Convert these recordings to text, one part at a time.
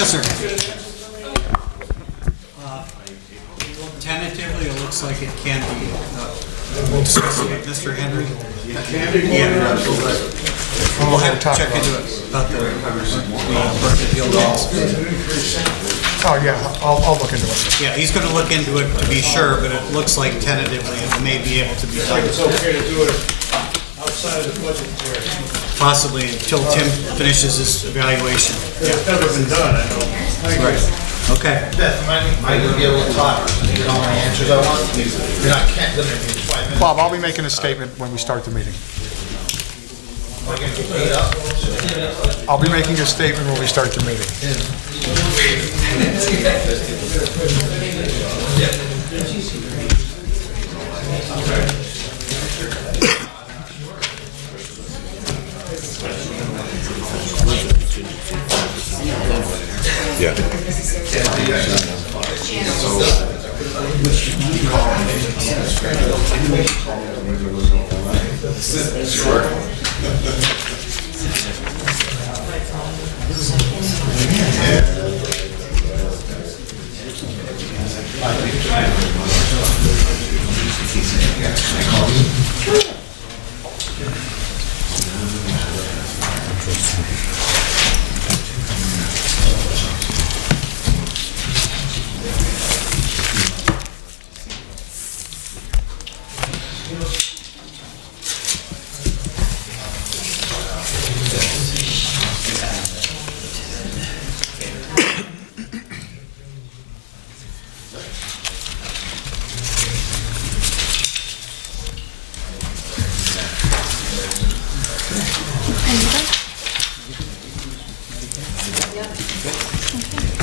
Yes, sir. Tentatively, it looks like it can be discussed with Mr. Henry. Yeah. We'll have to check into it about the appeal laws. Oh, yeah, I'll look into it. Yeah, he's going to look into it to be sure, but it looks like tentatively it may be able to be done. It's okay to do it outside of the budget area. Possibly until Tim finishes his evaluation. It's never been done, I know. Right. Okay. Beth, am I going to be able to talk and get all my answers I want? You're not, can't limit me to 5 minutes. Bob, I'll be making a statement when we start the meeting. Am I going to get paid up? I'll be making a statement when we start the meeting. Yeah.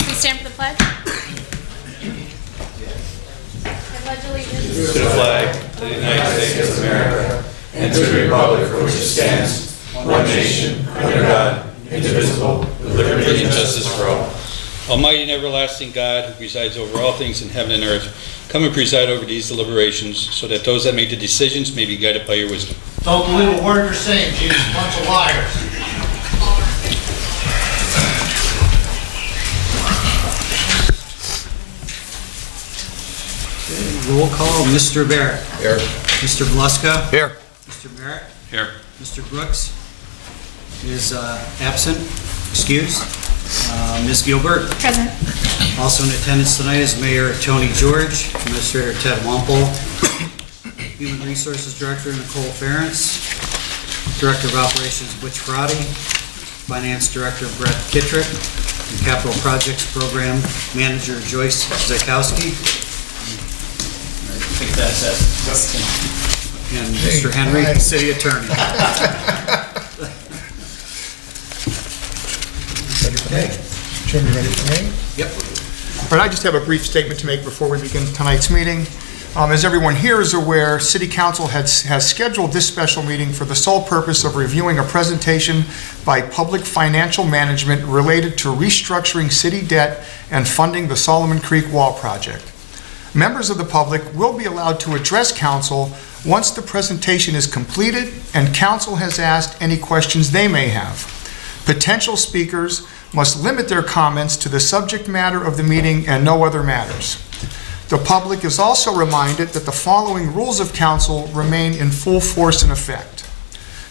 Please stand for the pledge. I pledge allegiance to the flag of the United States of America and to the republic for which it stands, one nation, under God, indivisible, with liberty and justice for all. Almighty and everlasting God, who presides over all things in heaven and earth, come and preside over these deliberations, so that those that make the decisions may be guided by your wisdom. Don't believe a word you're saying, Jesus. Bunch of liars. Roll call, Mr. Barrett. Here. Mr. Bluska. Here. Mr. Barrett. Here. Mr. Brooks is absent, excused. Ms. Gilbert. present. Also in attendance tonight is Mayor Tony George, Administrator Ted Wampel, Human Resources Director Nicole Ferentz, Director of Operations Butch Friday, Finance Director Brett Kittrick, and Capital Projects Program Manager Joyce Zakowski. I think that's it. And Mr. Henry, City Attorney. Okay. Jim, you ready for me? Yep. But I just have a brief statement to make before we begin tonight's meeting. As everyone here is aware, City Council has scheduled this special meeting for the sole purpose of reviewing a presentation by Public Financial Management related to restructuring city debt and funding the Solomon Creek Wall Project. Members of the public will be allowed to address council once the presentation is completed and council has asked any questions they may have. Potential speakers must limit their comments to the subject matter of the meeting and no other matters. The public is also reminded that the following rules of council remain in full force and effect.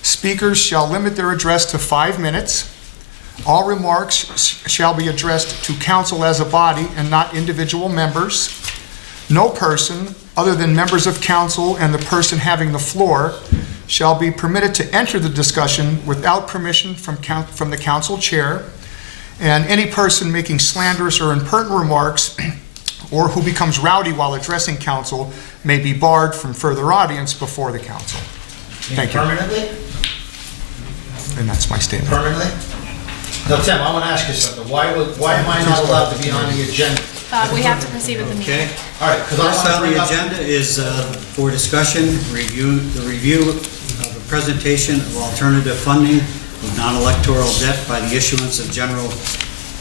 Speakers shall limit their address to 5 minutes. All remarks shall be addressed to council as a body and not individual members. No person, other than members of council and the person having the floor, shall be permitted to enter the discussion without permission from the council chair, and any person making slanderous or impertinent remarks or who becomes rowdy while addressing council may be barred from further audience before the council. Thank you. Permanently? And that's my statement. Permanently? Now, Tim, I want to ask you something. Why am I not allowed to be on the agenda? We have to proceed with the meeting. Okay. All right, because I First want to on bring the up... agenda is for discussion, the review of a presentation of alternative funding of non-electoral debt by the issuance of general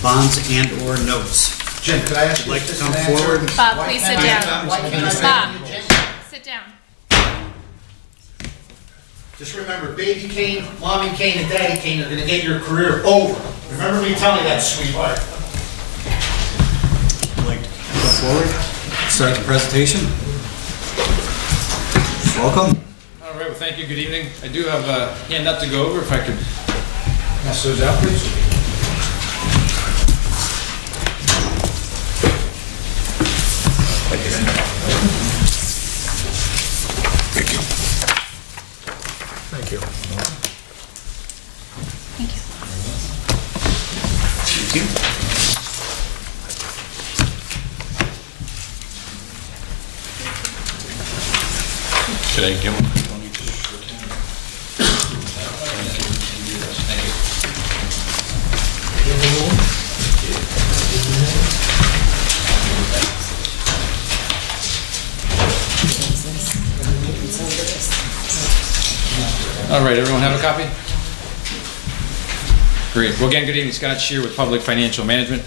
bonds and/or notes. Jim, could I ask you Like to just come an answer? forward? Bob, Why please can't sit I- down. Why can't I be Bob, on the agenda? sit down. Just remember, baby Kane, mommy Kane, and daddy Kane are going to get your career over. Remember me telling you that, sweetheart. forward, start the presentation. Welcome. All right, well, thank you. Good evening. I do have a handout to go over. If I could pass those out, please. Thank you. Should I give one? All right, everyone have a copy? Great. Well, again, good evening. Scott Shear with Public Financial Management.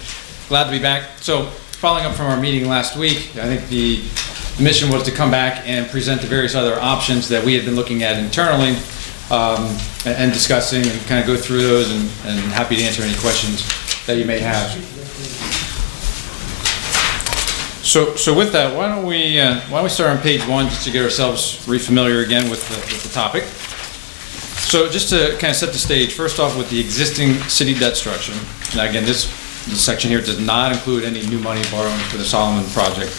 Glad to be back. So, following up from our meeting last week, I think the mission was to come back and present the various other options that we had been looking at internally and discussing and kind of go through those and happy to answer any questions that you may have. So with that, why don't we start on page 1 just to get ourselves re-familiar again with the topic. So just to kind of set the stage, first off with the existing city debt structure. Now again, this section here does not include any new money borrowing for the Solomon project,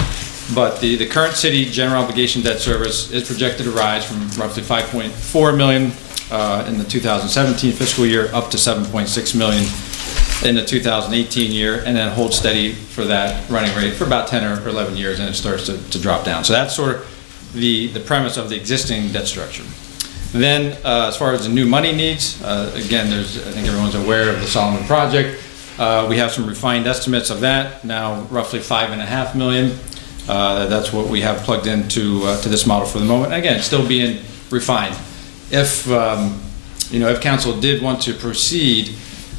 but the current city general obligation debt service is projected to rise from roughly 5.4 million in the 2017 fiscal year up to 7.6 million in the 2018 year, and then hold steady for that running rate for about 10 or 11 years, and it starts to drop down. So that's sort of the premise of the existing debt structure. Then, as far as the new money needs, again, I think everyone's aware of the Solomon project. We have some refined estimates of that, now roughly 5.5 million. That's what we have plugged into to this model for the moment. And again, it's still being refined. If council did want to proceed,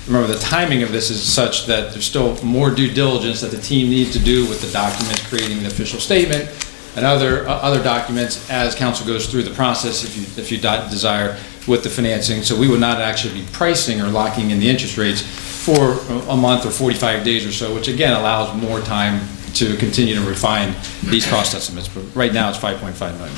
remember the timing of this is such that there's still more due diligence that the team needs to do with the documents, creating the official statement, and other documents as council goes through the process if you desire with the financing. So we would not actually be pricing or locking in the interest rates for a month or 45 days or so, which again allows more time to continue to refine these cost estimates. But right now it's 5.5 million.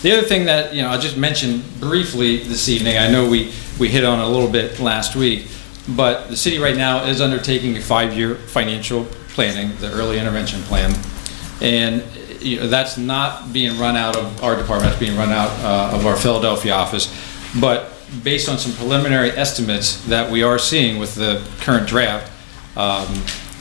The other thing that I just mentioned briefly this evening, I know we hit on it a little bit last week, but the city right now is undertaking a 5-year financial planning, the early intervention plan. And that's not being run out of our department, that's being run out of our Philadelphia office. But based on some preliminary estimates that we are seeing with the current draft,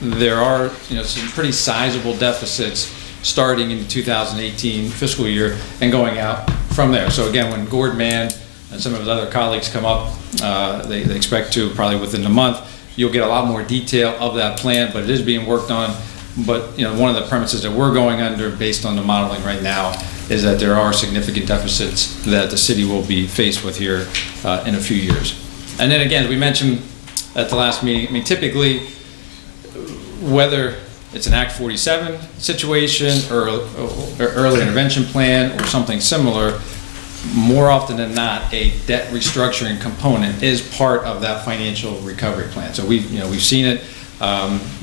there are some pretty sizable deficits starting in the 2018 fiscal year and going out from there. So again, when Gord Mann and some of his other colleagues come up, they expect to probably within a month, you'll get a lot more detail of that plan, but it is being worked on. But one of the premises that we're going under based on the modeling right now is that there are significant deficits that the city will be faced with here in a few years. And then again, as we mentioned at the last meeting, I mean, typically, whether it's an Act 47 situation or early intervention plan or something similar, more often than not, a debt restructuring component is part of that financial recovery plan. So we've seen it.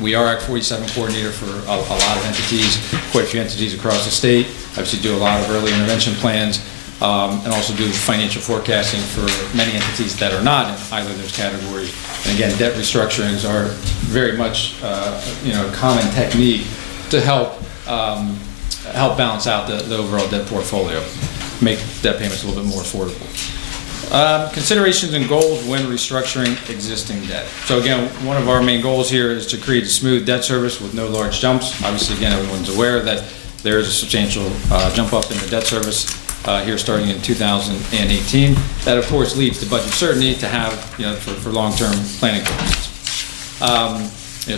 We are Act 47 coordinator for a lot of entities, quite a few entities across the state. Obviously do a lot of early intervention plans and also do financial forecasting for many entities that are not in either of those categories. And again, debt restructurings are very much a common technique to help balance out the overall debt portfolio, make debt payments a little bit more affordable. Considerations and goals when restructuring existing debt. So again, one of our main goals here is to create a smooth debt service with no large jumps. Obviously, again, everyone's aware that there is a substantial jump up in the debt service here starting in 2018. That, of course, leads to budget certainty to have, for long-term planning purposes.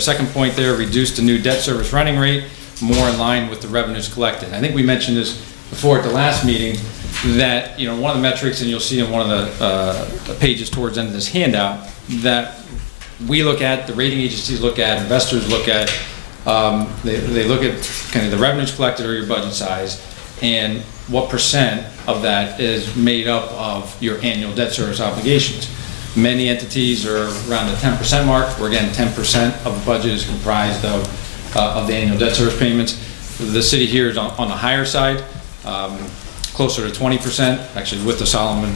Second point there, reduce the new debt service running rate more in line with the revenues collected. I think we mentioned this before at the last meeting, that one of the metrics, and you'll see in one of the pages towards the end of this handout, that we look at, the rating agencies look at, investors look at, they look at kind of the revenues collected or your budget size, and what percent of that is made up of your annual debt service obligations. Many entities are around the 10% mark, where again 10% of the budget is comprised of of the annual debt service payments. The city here is on the higher side, closer to 20%. Actually, with the Solomon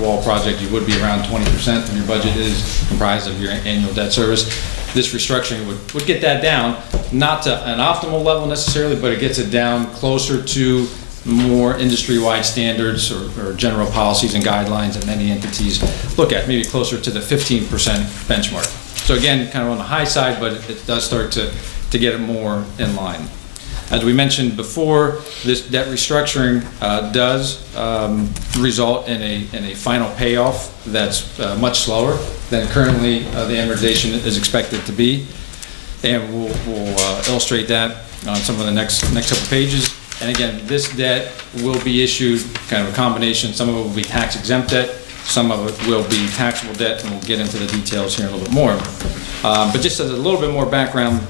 Wall project, you would be around 20% when your budget is comprised of your annual debt service. This restructuring would get that down, not to an optimal level necessarily, but it gets it down closer to more industry-wide standards or general policies and guidelines that many entities look at, maybe closer to the 15% benchmark. So again, kind of on the high side, but it does start to get it more in line. As we mentioned before, this debt restructuring does result in a final payoff that's much slower than currently the amortization is expected to be. And we'll illustrate that on some of the next couple pages. And again, this debt will be issued kind of a combination. Some of it will be tax exempt debt, some of it will be taxable debt, and we'll get into the details here in a little bit more. But just as a little bit more background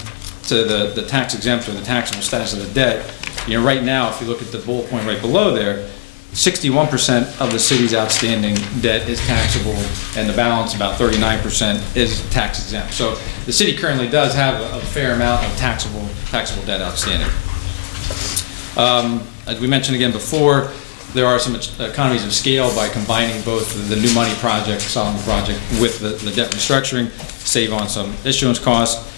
to the tax exempt or the taxable status of the debt, you know, right now, if you look at the bullet point right below there, 61% of the city's outstanding debt is taxable, and the balance, about 39%, is tax exempt. So the city currently does have a fair amount of taxable debt outstanding. As we mentioned again before, there are some economies of scale by combining both the new money project, Solomon project, with the debt restructuring, save on some issuance costs.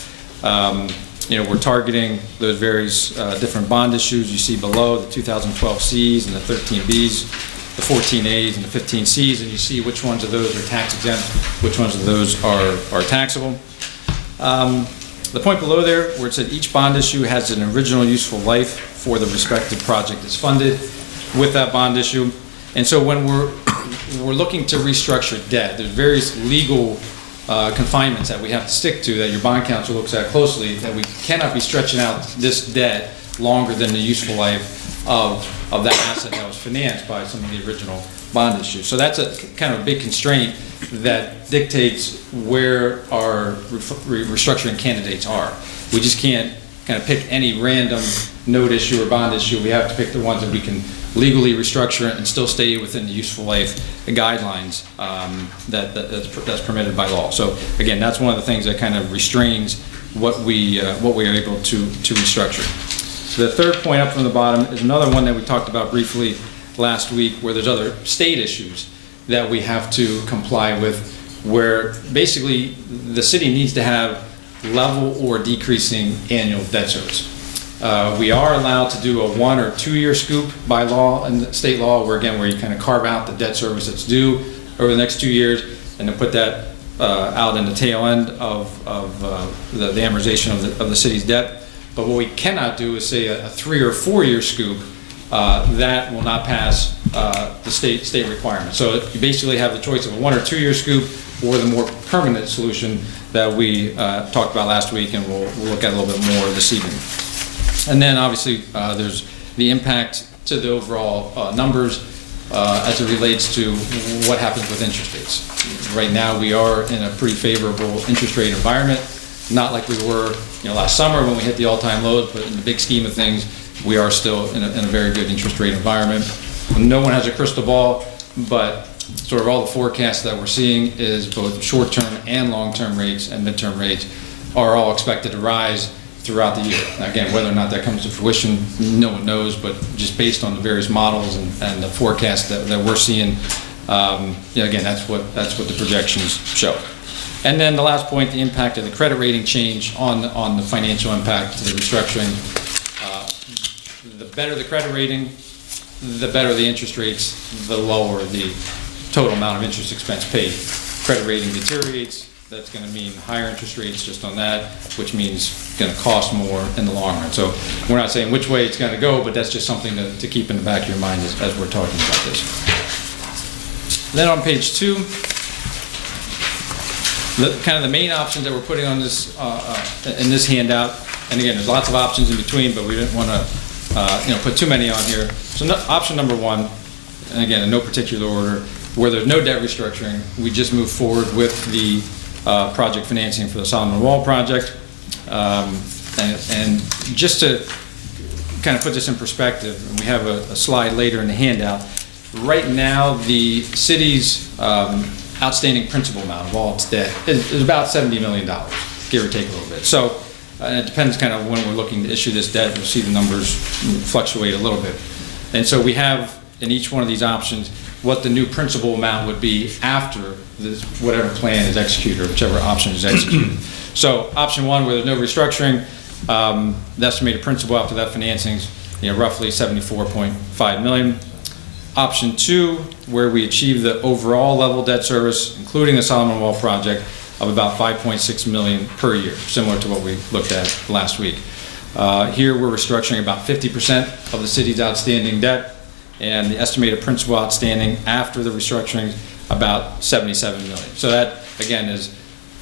You know, we're targeting those various different bond issues you see below, the 2012 Cs and the 13Bs, the 14As and the 15Cs, and you see which ones of those are tax exempt, which ones of those are taxable. The point below there where it said each bond issue has an original useful life for the respective project is funded with that bond issue. And so when we're looking to restructure debt, there's various legal confinements that we have to stick to that your bond counsel looks at closely, that we cannot be stretching out this debt longer than the useful life of that asset that was financed by some of the original bond issues. So that's a kind of a big constraint that dictates where our restructuring candidates are. We just can't kind of pick any random note issue or bond issue. We have to pick the ones that we can legally restructure and still stay within the useful life guidelines that's permitted by law. So again, that's one of the things that kind of restrains what we are able to restructure. The third point up from the bottom is another one that we talked about briefly last week, where there's other state issues that we have to comply with, where basically the city needs to have level or decreasing annual debt service. We are allowed to do a 1 or 2 year scoop by law and state law, where you kind of carve out the debt service that's due over the next 2 years, and then put that out in the tail end of the amortization of the city's debt. But what we cannot do is say a 3 or 4 year scoop. That will not pass the state requirement. So you basically have the choice of a 1 or 2 year scoop, or the more permanent solution that we talked about last week, and we'll look at a little bit more this evening. And then obviously there's the impact to the overall numbers as it relates to what happens with interest rates. Right now we are in a pretty favorable interest rate environment, not like we were last summer when we hit the all-time lows, but in the big scheme of things, we are still in a very good interest rate environment. No one has a crystal ball, but sort of all the forecasts that we're seeing is both short-term and long-term rates and midterm rates are all expected to rise throughout the year. Now, again, whether or not that comes to fruition, no one knows, but just based on the various models and the forecasts that we're seeing, again, that's what the projections show. And then the last point, the impact of the credit rating change on the financial impact to the restructuring. The better the credit rating, the better the interest rates, the lower the total amount of interest expense paid. Credit rating deteriorates, that's going to mean higher interest rates just on that, which means it's going to cost more in the long run. So we're not saying which way it's going to go, but that's just something to keep in the back of your mind as we're talking about this. Then on page 2, kind of the main options that we're putting on this in this handout, and again, there's lots of options in between, but we didn't want to put too many on here. So option number 1, and again, in no particular order, where there's no debt restructuring, we just move forward with the project financing for the Solomon Wall project. And just to kind of put this in perspective, and we have a slide later in the handout, right now the city's outstanding principal amount of all its debt is about $70 million, give or take a little bit. So and it depends kind of when we're looking to issue this debt, you'll see the numbers fluctuate a little bit. And so we have in each one of these options what the new principal amount would be after this, whatever plan is executed or whichever option is executed. So option 1, where there's no restructuring, the estimated principal after that financing is roughly $74.5 million. Option 2, where we achieve the overall level debt service, including the Solomon Wall project, of about $5.6 million per year, similar to what we looked at last week. Here we're restructuring about 50% of the city's outstanding debt, and the estimated principal outstanding after the restructuring about $77 million. So that, again, is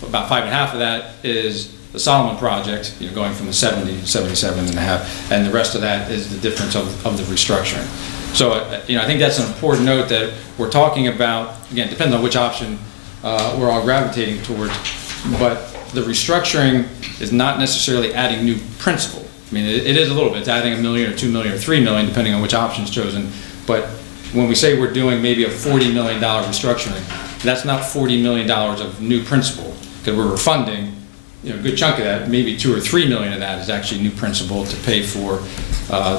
about 5.5 of that is the Solomon project, going from the 70 to 77.5, and the rest of that is the difference of the restructuring. So, I think that's an important note that we're talking about, again, depends on which option we're all gravitating towards, but the restructuring is not necessarily adding new principal. I mean, it is a little bit, it's adding $1 million or $2 million or $3 million, depending on which option is chosen, but when we say we're doing maybe a $40 million restructuring, that's not $40 million of new principal, because we're refunding a good chunk of that, maybe $2 or $3 million of that is actually new principal to pay for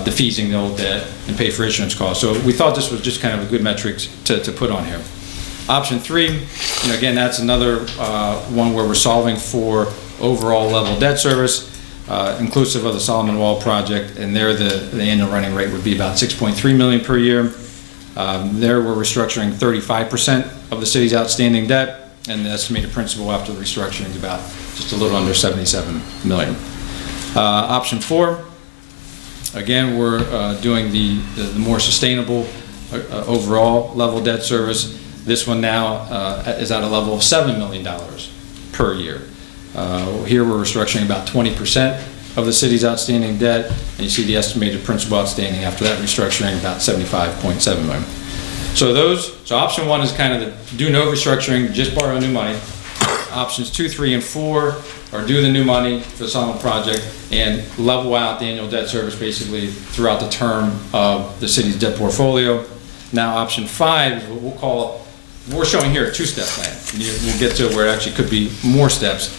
defeasing the old debt and pay for issuance costs. So we thought this was just kind of a good metric to put on here. Option 3, again, that's another one where we're solving for overall level debt service, inclusive of the Solomon Wall project, and there the annual running rate would be about $6.3 million per year. There we're restructuring 35% of the city's outstanding debt, and the estimated principal after the restructuring is about just a little under $77 million. Option 4, again, we're doing the more sustainable overall level debt service. This one now is at a level of $7 million per year. Here we're restructuring about 20% of the city's outstanding debt, and you see the estimated principal outstanding after that restructuring about $75.7 million. So option 1 is kind of the do no restructuring, just borrow new money. Options 2, 3, and 4 are do the new money for the Solomon project and level out the annual debt service basically throughout the term of the city's debt portfolio. Now option 5 is what we'll call, we're showing here a 2-step plan. We'll get to where it actually could be more steps.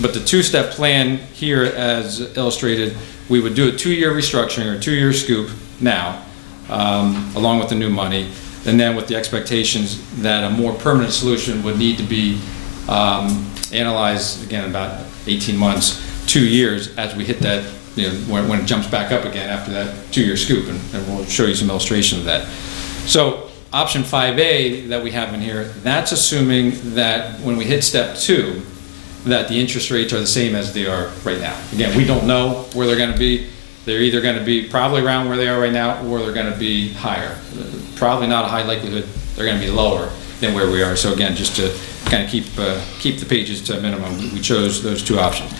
But the 2-step plan here, as illustrated, we would do a 2-year restructuring or 2-year scoop now, along with the new money, and then with the expectations that a more permanent solution would need to be analyzed, again, about 18 months, 2 years, as we hit that, when it jumps back up again after that 2-year scoop, and we'll show you some illustration of that. So option 5A that we have in here, that's assuming that when we hit step 2, that the interest rates are the same as they are right now. Again, we don't know where they're going to be. They're either going to be probably around where they are right now, or they're going to be higher. Probably not a high likelihood they're going to be lower than where we are. So again, just to kind of keep the pages to a minimum, we chose those 2 options.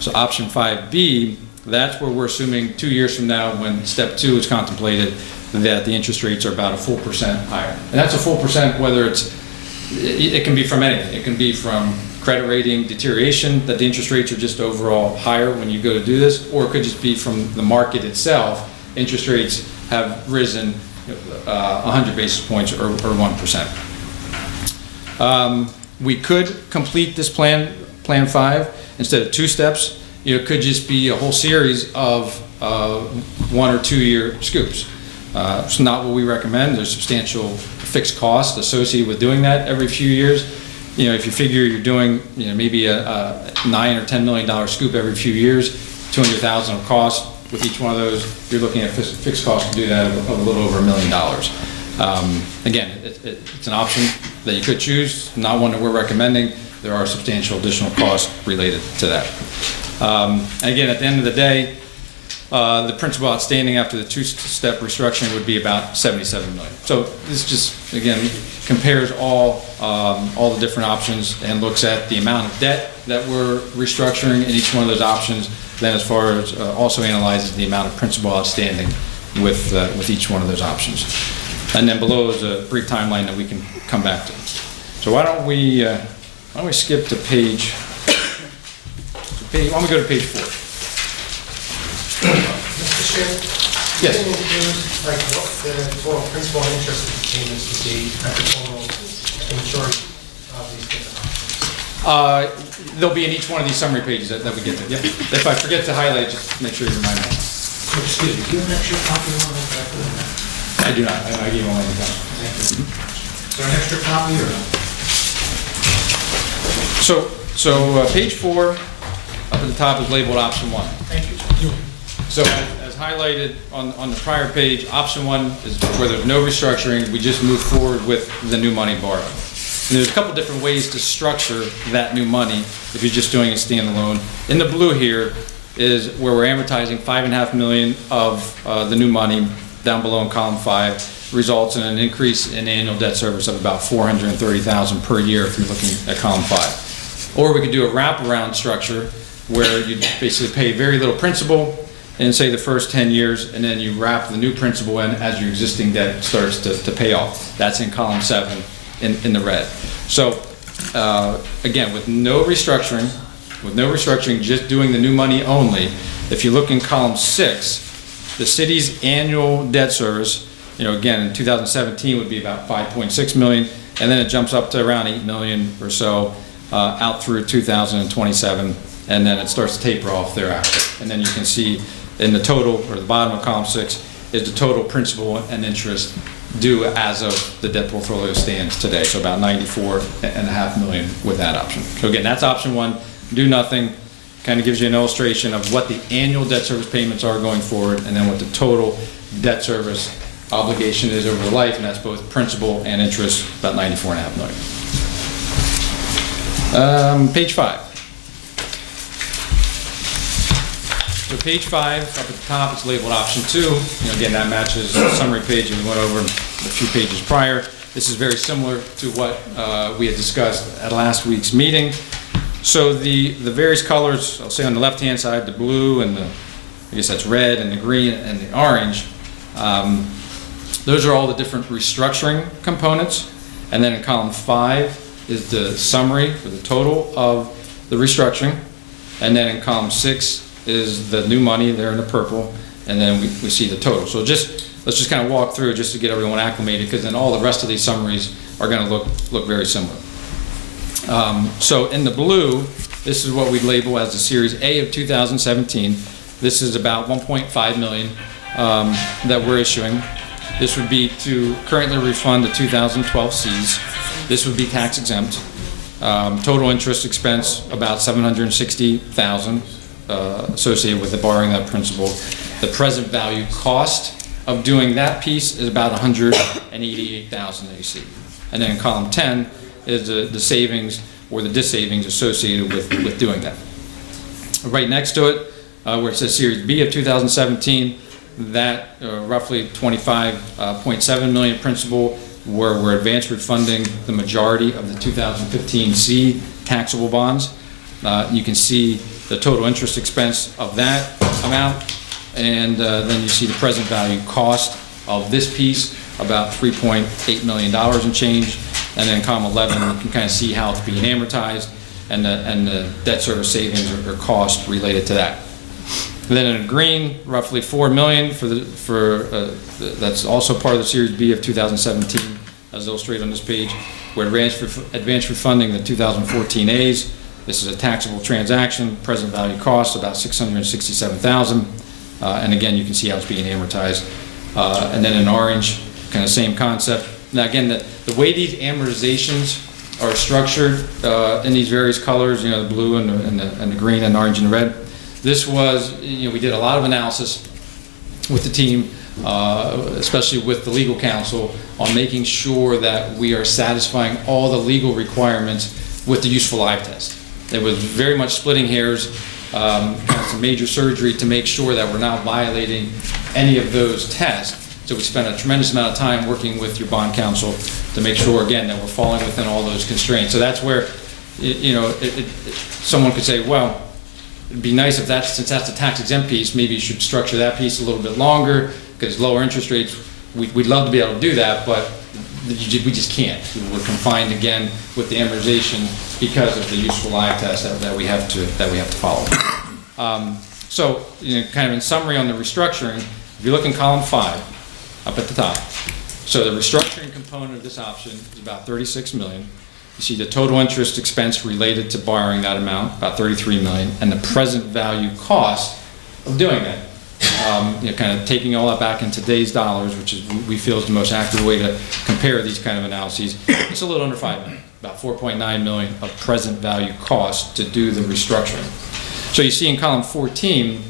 So option 5B, that's where we're assuming 2 years from now, when step 2 is contemplated, that the interest rates are about a full % higher. And that's a full % whether it can be from anything. It can be from credit rating deterioration, that the interest rates are just overall higher when you go to do this, or it could just be from the market itself. Interest rates have risen 100 basis points or 1%. We could complete this plan 5 instead of 2 steps. It could just be a whole series of 1 or 2 year scoops. It's not what we recommend. There's substantial fixed cost associated with doing that every few years. If you figure you're doing, maybe a $9 or $10 million scoop every few years, $200,000 of cost with each one of those, you're looking at fixed cost to do that of a little over $1 million. Again, it's an option that you could choose, not one that we're recommending. There are substantial additional costs related to that. And again, at the end of the day, the principal outstanding after the 2-step restructuring would be about $77 million. So this just, again, compares all the different options and looks at the amount of debt that we're restructuring in each one of those options. Then as far as also analyzes the amount of principal outstanding with each one of those options. And then below is a brief timeline that we can come back to. So why don't we skip to page, why don't we go to page 4? Mr. Chairman? Yes. Can you introduce, like, what the total principal and interest payments would be at the total maturity of these different options? They'll be in each one of these summary pages that we get to. Yep. If I forget to highlight, just make sure you remind me. Excuse me, do you have an extra copy of one of that? I do not. I gave only the copy. Is there an extra copy or no? So page 4, up at the top is labeled option 1. Thank you. So as highlighted on the prior page, option 1 is where there's no restructuring, we just move forward with the new money borrowed. And there's a couple different ways to structure that new money if you're just doing a standalone. In the blue here is where we're amortizing $5.5 million of the new money. Down below in column 5 results in an increase in annual debt service of about $430,000 per year if you're looking at column 5. Or we could do a wraparound structure where you basically pay very little principal in, say, the first 10 years, and then you wrap the new principal in as your existing debt starts to pay off. That's in column 7 in the red. So again, with no restructuring, just doing the new money only, if you look in column 6, the city's annual debt service, again, in 2017 would be about 5.6 million, and then it jumps up to around 8 million or so out through 2027, and then it starts to taper off thereafter. And then you can see in the total, or the bottom of column 6, is the total principal and interest due as of the debt portfolio stands today, so about 94.5 million with that option. So again, that's option 1, do nothing, kind of gives you an illustration of what the annual debt service payments are going forward, and then what the total debt service obligation is over the life, and that's both principal and interest, about 94.5 million. Page 5. So page 5, up at the top, it's labeled option 2. Again, that matches the summary page that we went over a few pages prior. This is very similar to what we had discussed at last week's meeting. So the various colors, I'll say on the left-hand side, the blue and I guess that's red, and the green and the orange, those are all the different restructuring components. And then in column 5 is the summary for the total of the restructuring. And then in column 6 is the new money there in the purple, and then we see the total. So let's just kind of walk through just to get everyone acclimated, because then all the rest of these summaries are going to look very similar. So in the blue, this is what we label as the Series A of 2017. This is about 1.5 million that we're issuing. This would be to currently refund the 2012 Cs. This would be tax exempt. Total interest expense about $760,000 associated with the borrowing that principal. The present value cost of doing that piece is about $188,000 that you see. And then in column 10 is the savings or the dis-savings associated with doing that. Right next to it, where it says Series B of 2017, that roughly 25.7 million principal, where we're advance refunding the majority of the 2015 C taxable bonds. You can see the total interest expense of that amount, and then you see the present value cost of this piece, about $3.8 million and change. And then column 11, you can kind of see how it's being amortized and the debt service savings or cost related to that. And then in green, roughly $4 million that's also part of the Series B of 2017, as illustrated on this page. We're advance refunding the 2014 A's. This is a taxable transaction, present value cost about $667,000, and again you can see how it's being amortized. And then in orange, kind of same concept. Now again, the way these amortizations are structured in these various colors, the blue and the green and orange and red. This was, we did a lot of analysis with the team, especially with the legal counsel, on making sure that we are satisfying all the legal requirements with the useful life test. It was very much splitting hairs, kind of some major surgery to make sure that we're not violating any of those tests. So we spent a tremendous amount of time working with your bond counsel to make sure, again, that we're falling within all those constraints. So that's where, someone could say, well, it'd be nice if since that's the tax exempt piece, maybe you should structure that piece a little bit longer, because lower interest rates, we'd love to be able to do that, but we just can't. We're confined again with the amortization because of the useful life test that we have to follow. So, kind of in summary on the restructuring, if you look in column 5, up at the top, so the restructuring component of this option is about $36 million. you see the total interest expense related to borrowing that amount, about $33 million, and the present value cost of doing that. Kind of taking all that back in today's dollars, which is we feel is the most accurate way to compare these kind of analyses. It's a little under $5 million, about $4.9 million of present value cost to do the restructuring. So you see in column 14,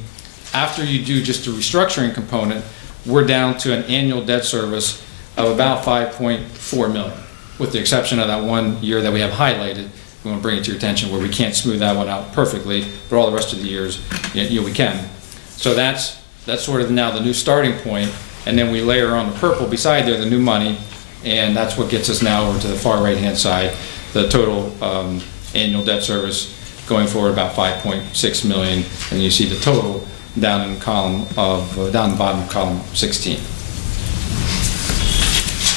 after you do just the restructuring component, we're down to an annual debt service of about $5.4 million, with the exception of that 1 year that we have highlighted. We want to bring it to your attention where we can't smooth that one out perfectly, but all the rest of the years, we can. So that's sort of now the new starting point, and then we layer on the purple beside there, the new money, and that's what gets us now over to the far right-hand side, the total annual debt service going forward about $5.6 million, and you see the total down in column down the bottom of column 16.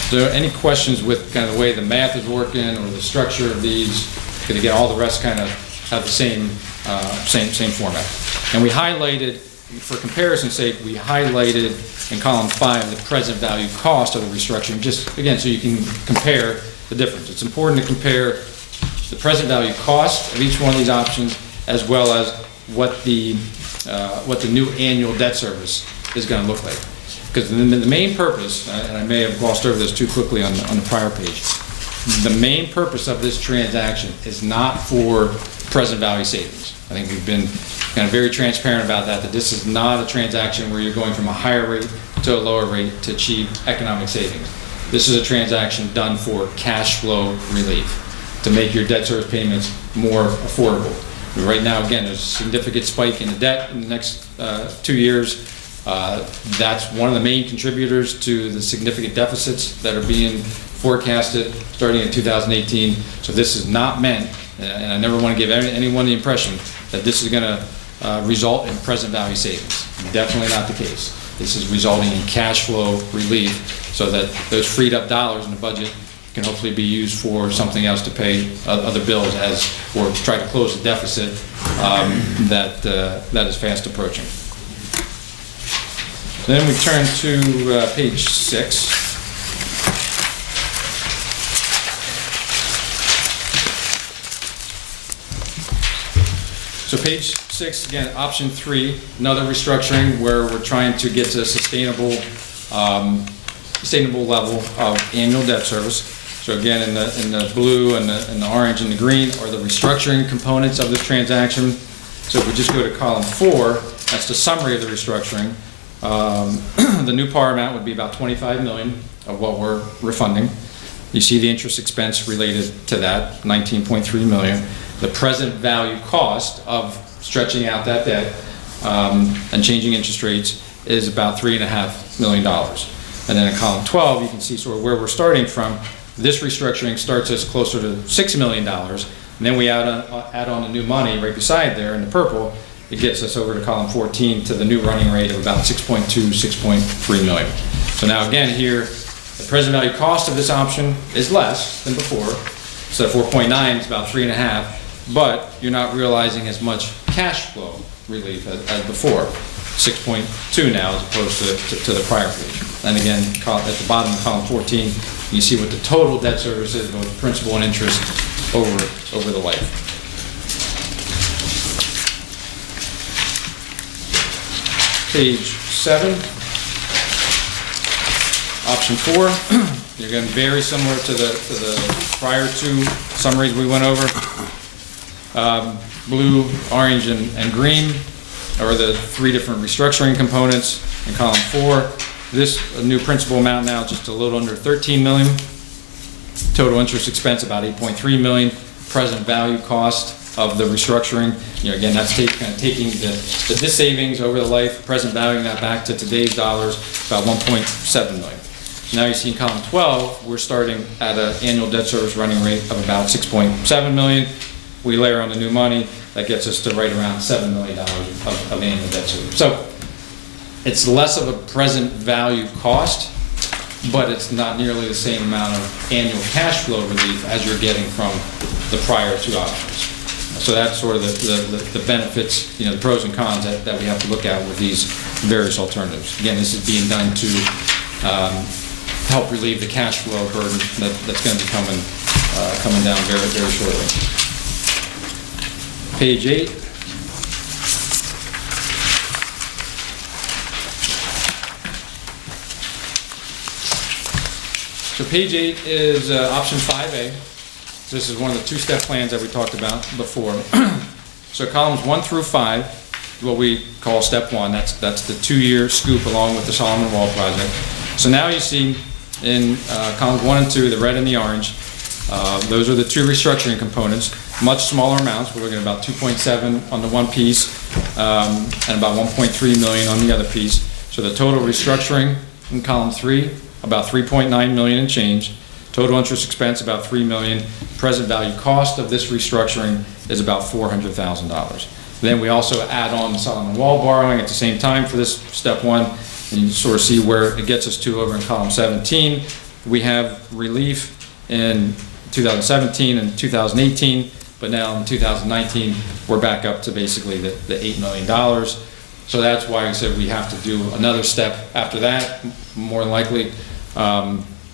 So any questions with kind of the way the math is working or the structure of these? Because again, all the rest kind of have the same format. And we highlighted, for comparison's sake, we highlighted in column 5 the present value cost of the restructuring, just again so you can compare the difference. It's important to compare the present value cost of each one of these options as well as what the new annual debt service is going to look like. Because the main purpose, and I may have glossed over this too quickly on the prior page, the main purpose of this transaction is not for present value savings. I think we've been kind of very transparent about that this is not a transaction where you're going from a higher rate to a lower rate to achieve economic savings. This is a transaction done for cash flow relief, to make your debt service payments more affordable. Right now, again, there's a significant spike in the debt in the next 2 years. That's one of the main contributors to the significant deficits that are being forecasted starting in 2018. So this is not meant, and I never want to give anyone the impression that this is going to result in present value savings. Definitely not the case. This is resulting in cash flow relief so that those freed up dollars in the budget can hopefully be used for something else to pay other bills or try to close the deficit that is fast approaching. Then we turn to page 6. So page 6, again, option 3, another restructuring where we're trying to get to a sustainable level of annual debt service. So again, in the blue and the orange and the green are the restructuring components of this transaction. So if we just go to column 4, that's the summary of the restructuring. The new par amount would be about $25 million of what we're refunding. You see the interest expense related to that, $19.3 million. The present value cost of stretching out that debt and changing interest rates is about $3.5 million. And then in column 12, you can see sort of where we're starting from. This restructuring starts us closer to $6 million, and then we add on the new money right beside there in the purple. It gets us over to column 14 to the new running rate of about 6.3 million. So now again here, the present value cost of this option is less than before. So 4.9 is about 3.5, but you're not realizing as much cash flow relief as before. 6.2 now as opposed to the prior page. And again, at the bottom of column 14, you see what the total debt service is, both principal and interest, over the life. Page 7, option 4. You're getting very similar to the prior 2 summaries we went over. Blue, orange, and green are the 3 different restructuring components. In column 4, this new principal amount now just a little under $13 million. Total interest expense about $8.3 million. Present value cost of the restructuring, again, that's taking the savings over the life, present valuing that back to today's dollars, about $1.7 million. So now you see in column 12, we're starting at an annual debt service running rate of about $6.7 million. We layer on the new money, that gets us to right around $7 million of annual debt service. So it's less of a present value cost, but it's not nearly the same amount of annual cash flow relief as you're getting from the prior 2 options. So that's sort of the benefits, the pros and cons that we have to look at with these various alternatives. Again, this is being done to help relieve the cash flow burden that's going to be coming coming down very, very shortly. Page 8. So page 8 is option 5A. This is one of the two-step plans that we talked about before. So columns 1 through 5, what we call step 1, that's the 2-year scoop along with the Solomon Wall project. So now you see in columns 1 and 2, the red and the orange, those are the two restructuring components, much smaller amounts. We're looking at about 2.7 on the one piece and about 1.3 million on the other piece. So the total restructuring in column 3, about 3.9 million and change. Total interest expense about 3 million. Present value cost of this restructuring is about $400,000. Then we also add on the Solomon Wall borrowing at the same time for this step 1, and you sort of see where it gets us to over in column 17. We have relief in 2017 and 2018, but now in 2019 we're back up to basically the $8 million. So that's why we said we have to do another step after that, more than likely.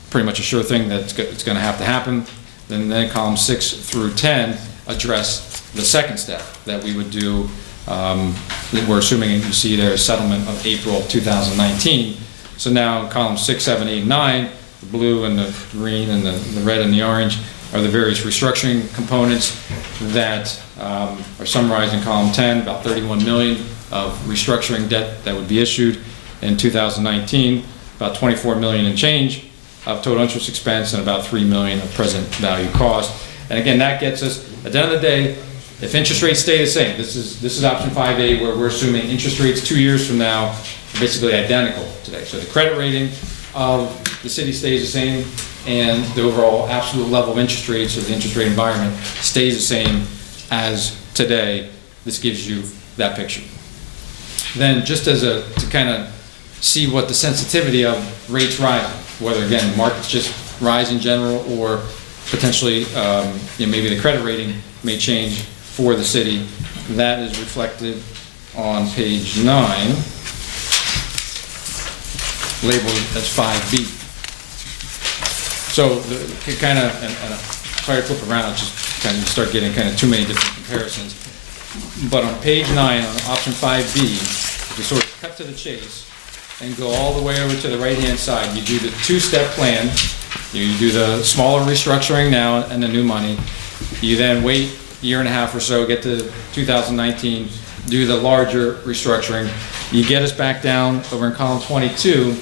Pretty much a sure thing that it's going to have to happen. Then columns 6 through 10 address the second step that we would do. We're assuming you see there a settlement of April 2019. So now columns 6, 7, 8, 9, the blue and the green and the red and the orange are the various restructuring components that are summarized in column 10, about 31 million of restructuring debt that would be issued in 2019, about 24 million and change of total interest expense, and about 3 million of present value cost. And again, that gets us, at the end of the day, if interest rates stay the same, this is option 5A, where we're assuming interest rates 2 years from now are basically identical today. So the credit rating of the city stays the same, and the overall absolute level of interest rates, or the interest rate environment, stays the same as today. This gives you that picture. Then just to kind of see what the sensitivity of rates rising, whether again the markets just rise in general, or potentially maybe the credit rating may change for the city. That is reflected on page 9, labeled as 5B. So the kind of, and if I flip around, just kind of start getting kind of too many different comparisons. But on page 9, on option 5B, if you sort of cut to the chase and go all the way over to the right-hand side, you do the two-step plan. You do the smaller restructuring now and the new money. You then wait a year and a half or so, get to 2019, do the larger restructuring. You get us back down over in column 22,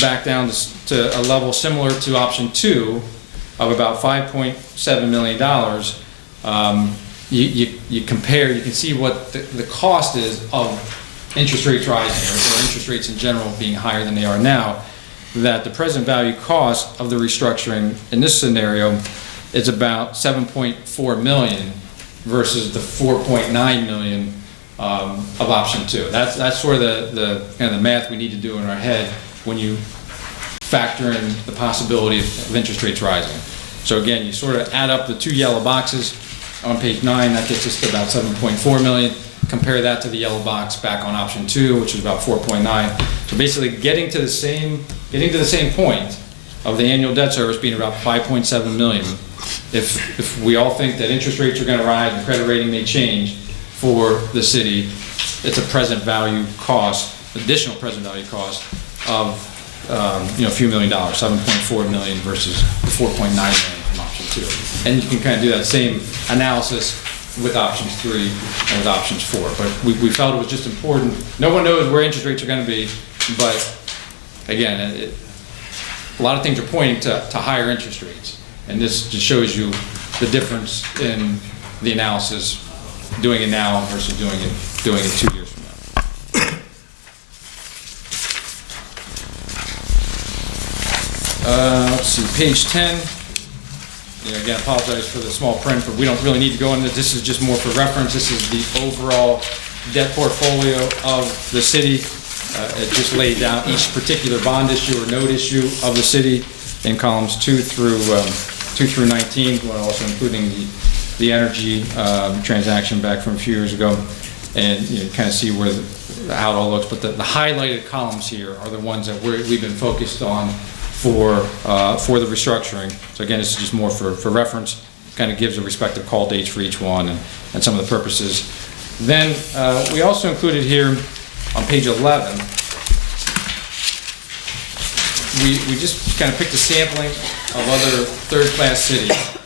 back down to a level similar to option 2 of about $5.7 million. You compare, you can see what the cost is of interest rates rising, or interest rates in general being higher than they are now, that the present value cost of the restructuring in this scenario is about 7.4 million versus the 4.9 million of option 2. That's sort of the kind of the math we need to do in our head when you factor in the possibility of interest rates rising. So again, you sort of add up the two yellow boxes on page 9, that gets us to about 7.4 million. Compare that to the yellow box back on option 2, which is about 4.9. So basically getting to the same point of the annual debt service being about 5.7 million. If we all think that interest rates are going to rise and credit rating may change for the city, it's a present value cost, additional present value cost of a few $1 million, 7.4 million versus the 4.9 million from option 2. And you can kind of do that same analysis with options 3 and with options 4. But we felt it was just important. No one knows where interest rates are going to be, but again, a lot of things are pointing to higher interest rates. And this just shows you the difference in the analysis, doing it now versus doing it 2 years from now. Let's see, page 10. Again, I apologize for the small print, but we don't really need to go into this. This is just more for reference. This is the overall debt portfolio of the city. It just laid out each particular bond issue or note issue of the city in columns 2 through 19, while also including the energy transaction back from a few years ago, and you kind of see how it all looks. But the highlighted columns here are the ones that we've been focused on for the restructuring. So again, this is just more for reference, kind of gives the respective call dates for each one and some of the purposes. Then we also included here on page 11, we just kind of picked a sampling of other third-class cities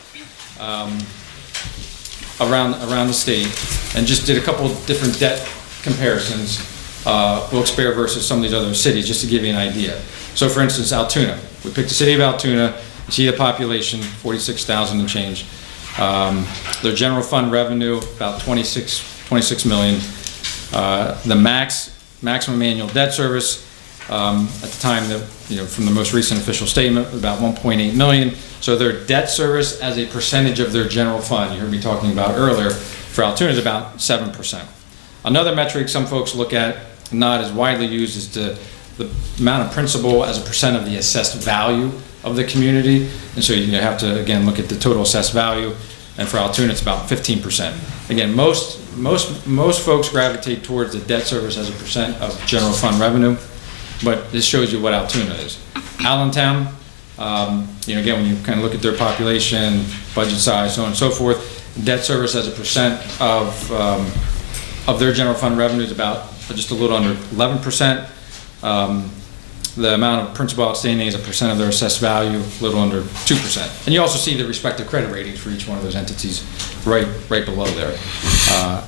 around the state and just did a couple different debt comparisons, Wilkes-Barre versus some of these other cities, just to give you an idea. So for instance, Altoona. We picked the city of Altoona. You see the population, 46,000 and change. Their general fund revenue, about 26 million. The maximum annual debt service, at the time that, from the most recent official statement, about 1.8 million. So their debt service as a percentage of their general fund, you heard me talking about earlier, for Altoona is about 7%. Another metric some folks look at, not as widely used, is the amount of principal as a percent of the assessed value of the community. And so you have to, again, look at the total assessed value. And for Altoona, it's about 15%. Again, most folks gravitate towards the debt service as a percent of general fund revenue, but this shows you what Altoona is. Allentown, again, when you kind of look at their population, budget size, so on and so forth, debt service as a percent of their general fund revenue is about just a little under 11%. The amount of principal outstanding as a percent of their assessed value, a little under 2%. And you also see the respective credit ratings for each one of those entities right below there.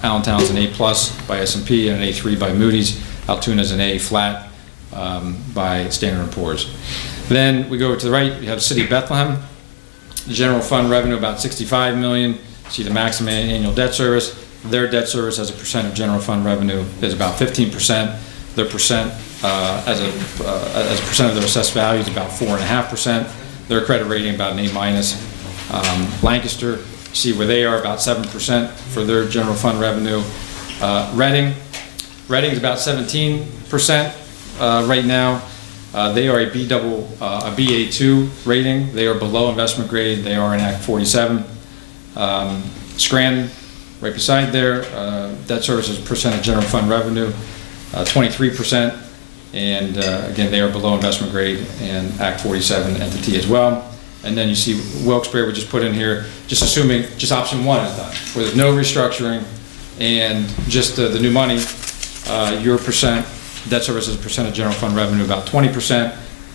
Allentown's an A+ by S&P and an A3 by Moody's. Altoona's an A flat by Standard & Poor's. Then we go to the right, you have the city of Bethlehem. The general fund revenue about 65 million. You see the maximum annual debt service. Their debt service as a percent of general fund revenue is about 15%. Their percent as a percent of their assessed value is about 4.5%. Their credit rating about an A-. Lancaster, you see where they are, about 7% for their general fund revenue. Reading's about 17% right now. They are a BA2 rating. They are below investment grade. They are in Act 47. Scranton, right beside there, debt service as a percent of general fund revenue, 23%. And again, they are below investment grade and Act 47 entity as well. And then you see Wilkes-Barre, we just put in here, just assuming just option one is done, where there's no restructuring and just the new money, your percent, debt service as a percent of general fund revenue about 20%.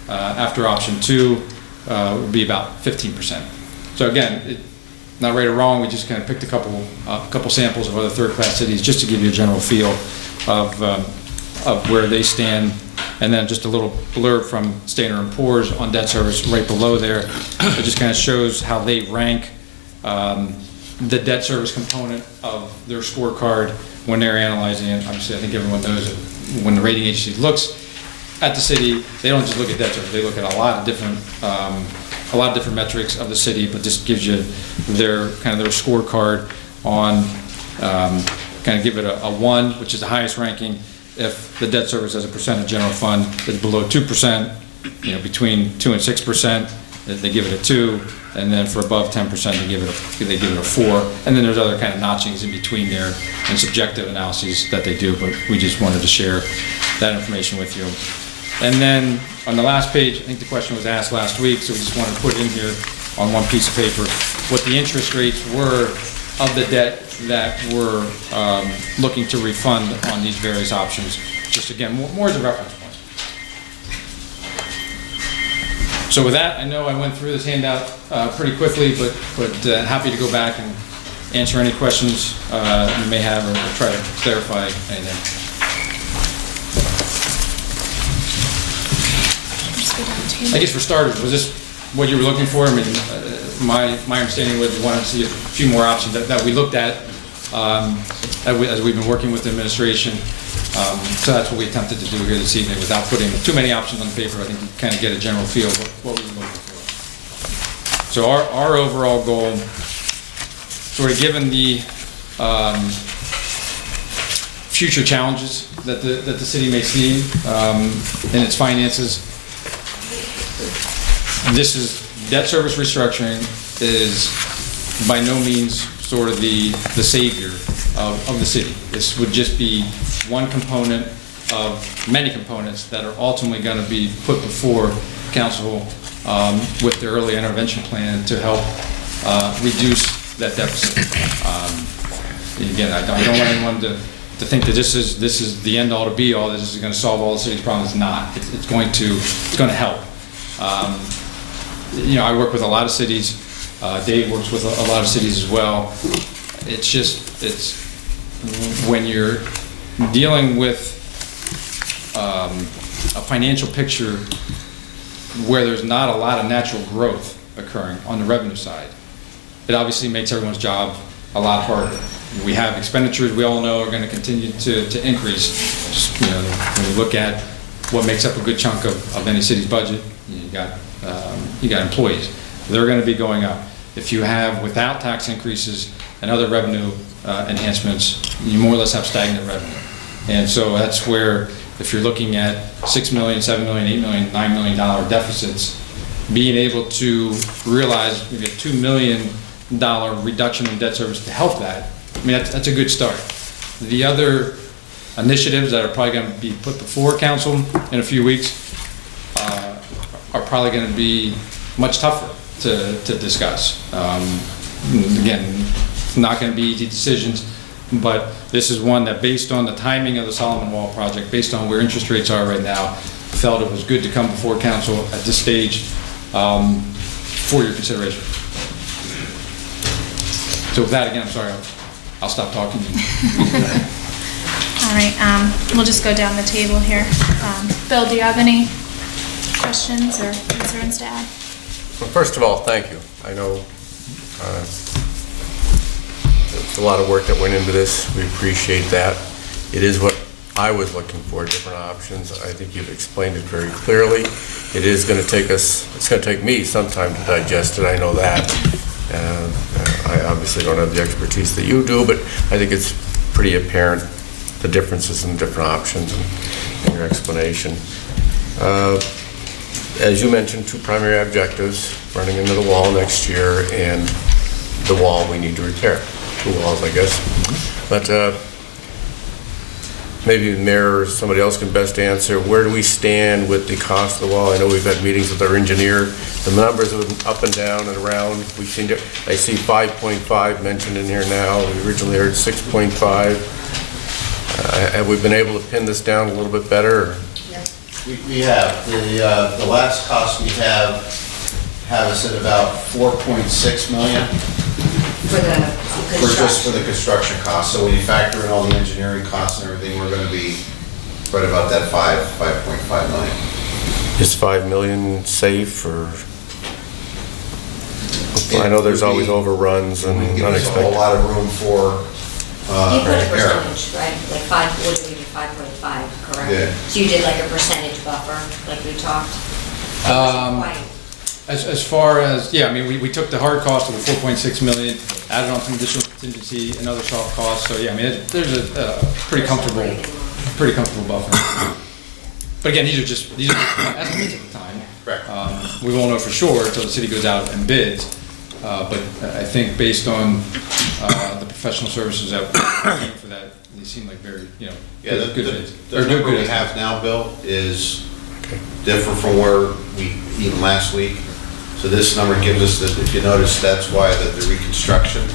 After option two would be about 15%. So again, not right or wrong, we just kind of picked a couple samples of other third-class cities just to give you a general feel of where they stand. And then just a little blurb from Standard & Poor's on debt service right below there. It just kind of shows how they rank the debt service component of their scorecard when they're analyzing it. Obviously, I think everyone knows that when the rating agency looks at the city, they don't just look at debt service. They look at a lot of different metrics of the city, but this gives you their scorecard on kind of give it a 1, which is the highest ranking. If the debt service as a percent of general fund is below 2%, between 2 and 6%, they give it a 2, and then for above 10%, they give it a 4. And then there's other kind of notchings in between there and subjective analyses that they do, but we just wanted to share that information with you. And then on the last page, I think the question was asked last week, so we just wanted to put in here on one piece of paper what the interest rates were of the debt that we're looking to refund on these various options. Just again, more as a reference point. So with that, I know I went through this handout pretty quickly, but happy to go back and answer any questions you may have or try to clarify anything. I guess for starters, was this what you were looking for? I mean, my understanding was you wanted to see a few more options that we looked at as we've been working with the administration. So that's what we attempted to do here this evening without putting too many options on the paper. I think you kind of get a general feel of what we were looking for. So our overall goal, sort of given the future challenges that the city may see in its finances, this is debt service restructuring is by no means sort of the savior of the city. This would just be one component of many components that are ultimately going to be put before council with the early intervention plan to help reduce that deficit. Again, I don't want anyone to think that this is the end all to be all, that this is going to solve all the city's problems. It's not. It's going to help. I work with a lot of cities. Dave works with a lot of cities as well. It's when you're dealing with a financial picture where there's not a lot of natural growth occurring on the revenue side, it obviously makes everyone's job a lot harder. We have expenditures we all know are going to continue to increase. When you look at what makes up a good chunk of any city's budget, you got employees. They're going to be going up. If you have, without tax increases and other revenue enhancements, you more or less have stagnant revenue. And so that's where, if you're looking at $6 million, $7 million, $8 million, $9 million deficits, being able to realize maybe a $2 million reduction in debt service to help that, I mean, that's a good start. The other initiatives that are probably going to be put before council in a few weeks are probably going to be much tougher to discuss. Again, it's not going to be easy decisions, but this is one that, based on the timing of the Solomon Wall project, based on where interest rates are right now, felt it was good to come before council at this stage for your consideration. So with that, again, I'm sorry, I'll stop talking. All right, we'll just go down the table here. Bill, do you have any questions or concerns to add? Well, first of all, thank you. I know there's a lot of work that went into this. We appreciate that. It is what I was looking for, different options. I think you've explained it very clearly. It is going to take us, it's going to take me some time to digest it, I know that. I obviously don't have the expertise that you do, but I think it's pretty apparent, the differences in different options and your explanation. As you mentioned, two primary objectives, running into the wall next year and the wall we need to repair. Two walls, I guess. But maybe the mayor or somebody else can best answer, where do we stand with the cost of the wall? I know we've had meetings with our engineer. The numbers have been up and down and around. We've seen, I see 5.5 mentioned in here now. We originally heard 6.5. Have we been able to pin this down a little bit better? Or? We have. The last cost we have us at about 4.6 million. For the Just for the construction costs. So when you factor in all the engineering costs and everything, we're going to be right about that 5.5 million. Is 5 million safe, or? I know there's always overruns and Give us a unexpected. whole lot of room for You put a error. percentage, right? Like what did we do, 5.5, correct? Yeah. So you did like a percentage buffer, like we talked? Quite. As far as, yeah, I mean, we took the hard cost of the 4.6 million, added on some additional contingency and other soft costs, so yeah, I mean, there's a pretty comfortable buffer. But again, these are just estimates at the time. Correct. We won't know for sure until the city goes out and bids, but I think based on the professional services that we're paying for that, they seem like very, Yeah, good bids. the number we have now, Bill, is different from where even last week. So this number gives us, if you notice, that's why the reconstruction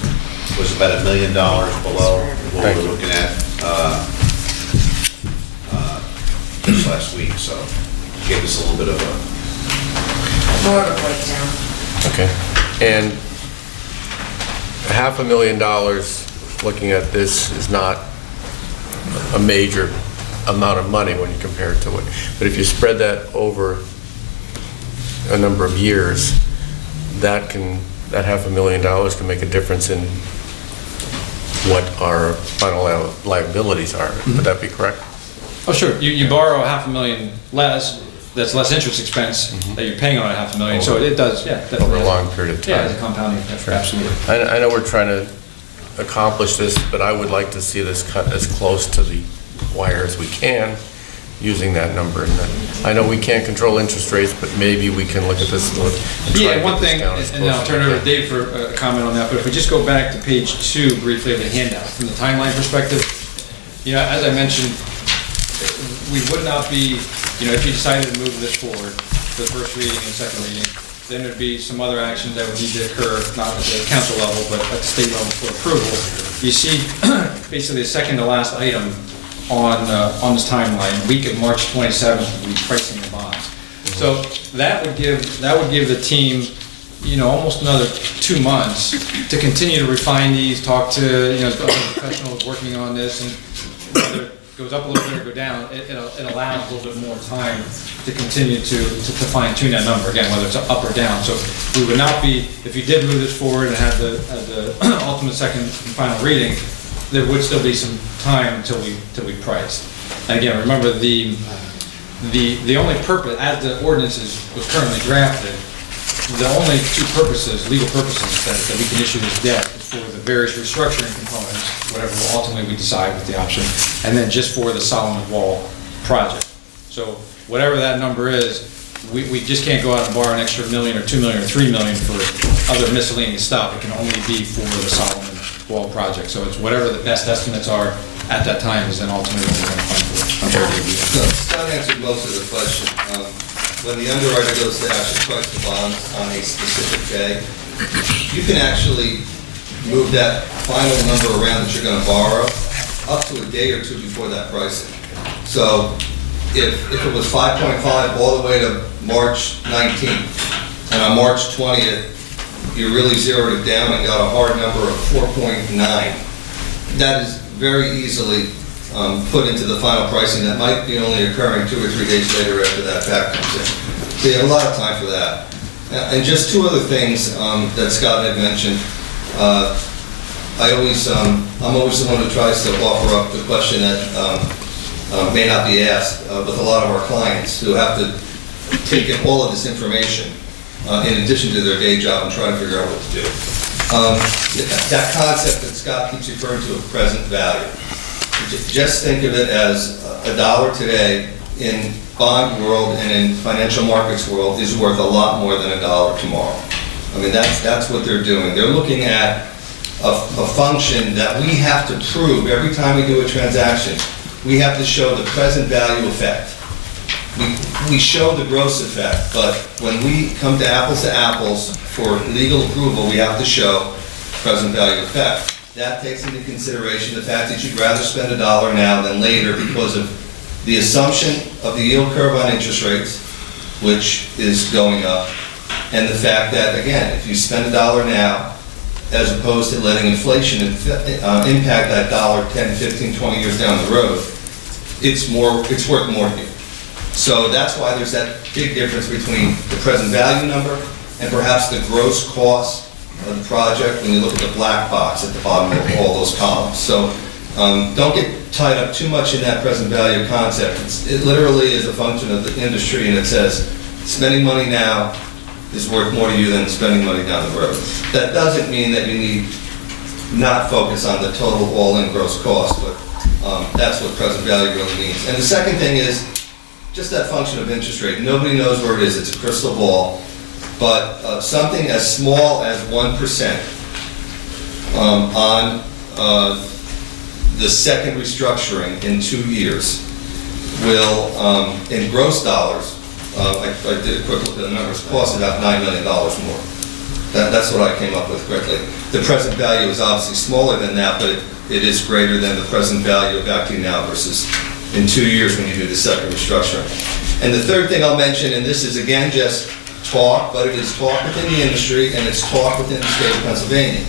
was about $1 million below what we were looking at this last week. So it gave us a little bit of More of a breakdown. Okay. And $500,000, looking at this, is not a major amount of money when you compare it to it. But if you spread that over a number of years, that $500,000 can make a difference in what our final liabilities are. Would that be correct? Oh, sure. You borrow $500,000 less, that's less interest expense that you're paying on $500,000, so it does, yeah. Over a long period of time. Yeah, it's a compounding effect, absolutely. I know we're trying to accomplish this, but I would like to see this cut as close to the wire as we can, using that number. And I know we can't control interest rates, but maybe we can look at this and try Yeah, to one get this thing, down as and then I'll close turn as it we over to can. Dave for a comment on that, but if we just go back to page 2 briefly of the handout, from the timeline perspective, as I mentioned, we would not be, if you decided to move this forward, the first reading and second reading. Then there'd be some other actions that would need to occur, not at the council level, but at the state level for approval. You see, basically the second to last item on this timeline, week of March 27th, will be pricing the bonds. So that would give the team, almost another 2 months to continue to refine these, talk to, other professionals working on this, and whether it goes up a little bit or go down, it allows a little bit more time to continue to fine tune that number, again, whether it's up or down. So we would not be, if you did move this forward and have the ultimate second and final reading, there would still be some time until we price. And again, remember the only purpose, as the ordinance was currently drafted, the only two legal purposes that we can issue this debt is for the various restructuring components, whatever ultimately we decide with the option, and then just for the Solomon Wall project. So whatever that number is, we just can't go out and borrow an extra $1 million or $2 million or $3 million for other miscellaneous stuff. It can only be for the Solomon Wall project. So it's whatever the best estimates are at that time is then ultimately what we're going to find for. So Scott answered most of the question. When the underwriter goes to actually price the bonds on a specific day, you can actually move that final number around that you're going to borrow up to a day or two before that pricing. So if it was 5.5 all the way to March 19th, and on March 20th, you really zeroed it down and got a hard number of 4.9, that is very easily put into the final pricing. That might be only occurring 2 or 3 days later after that fact comes in. So you have a lot of time for that. And just two other things that Scott had mentioned. I'm always the one who tries to offer up the question that may not be asked with a lot of our clients who have to take in all of this information in addition to their day job and try to figure out what to do. That concept that Scott keeps referring to of present value. Just think of it as $1 today in bond world and in financial markets world is worth a lot more than $1 tomorrow. I mean, that's what they're doing. They're looking at a function that we have to prove every time we do a transaction. We have to show the present value effect. We show the gross effect, but when we come to apples for legal approval, we have to show present value effect. That takes into consideration the fact that you'd rather spend $1 now than later because of the assumption of the yield curve on interest rates, which is going up, and the fact that, again, if you spend $1 now, as opposed to letting inflation impact that $1 10, 15, 20 years down the road, it's worth more to you. So that's why there's that big difference between the present value number and perhaps the gross cost of the project when you look at the black box at the bottom of all those columns. So don't get tied up too much in that present value concept. It literally is a function of the industry, and it says spending money now is worth more to you than spending money down the road. That doesn't mean that you need not focus on the total all-in gross cost, but that's what present value really means. And the second thing is just that function of interest rate. Nobody knows where it is. It's a crystal ball. But something as small as 1% on the second restructuring in 2 years will, in gross dollars, I did a quick look at the numbers, cost about $9 million more. That's what I came up with quickly. The present value is obviously smaller than that, but it is greater than the present value of acting now versus in 2 years when you do the second restructuring. And the third thing I'll mention, and this is again just talk, but it is talk within the industry and it's talk within the state of Pennsylvania.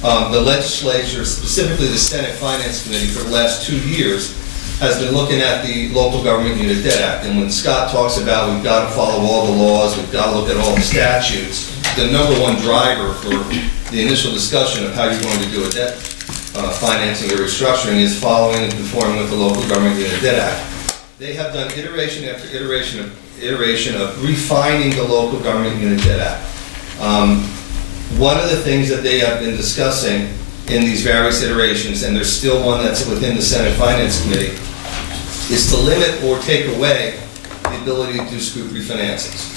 The legislature, specifically the Senate Finance Committee, for the last 2 years has been looking at the Local Government Unit Debt Act. And when Scott talks about we've got to follow all the laws, we've got to look at all the statutes, the number one driver for the initial discussion of how you're going to do a debt financing or restructuring is following and conforming with the Local Government Unit Debt Act. They have done iteration after iteration of refining the Local Government Unit Debt Act. One of the things that they have been discussing in these various iterations, and there's still one that's within the Senate Finance Committee, is to limit or take away the ability to do scoop refinancings,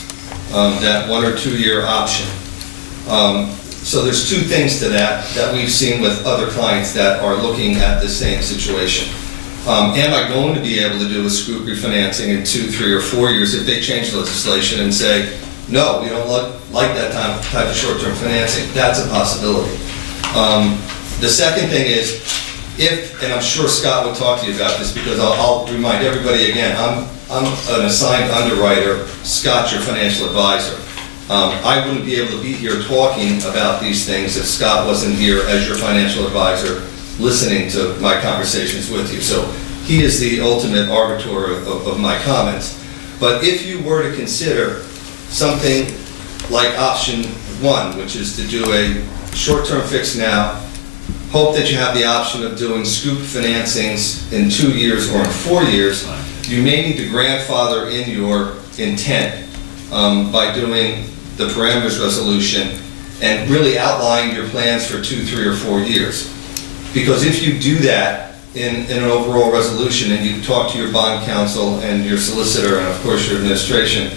that 1 or 2 year option. So there's two things to that we've seen with other clients that are looking at the same situation. Am I going to be able to do a scoop refinancing in 2, 3, or 4 years if they change legislation and say, no, we don't like that type of short-term financing? That's a possibility. The second thing is, if, and I'm sure Scott would talk to you about this, because I'll remind everybody again, I'm an assigned underwriter, Scott's your financial advisor. I wouldn't be able to be here talking about these things if Scott wasn't here as your financial advisor, listening to my conversations with you. So he is the ultimate arbiter of my comments. But if you were to consider something like option 1, which is to do a short-term fix now, hope that you have the option of doing scoop financings in 2 years or in 4 years, you may need to grandfather in your intent by doing the parameters resolution and really outline your plans for 2, 3, or 4 years. Because if you do that in an overall resolution and you talk to your bond counsel and your solicitor and of course your administration,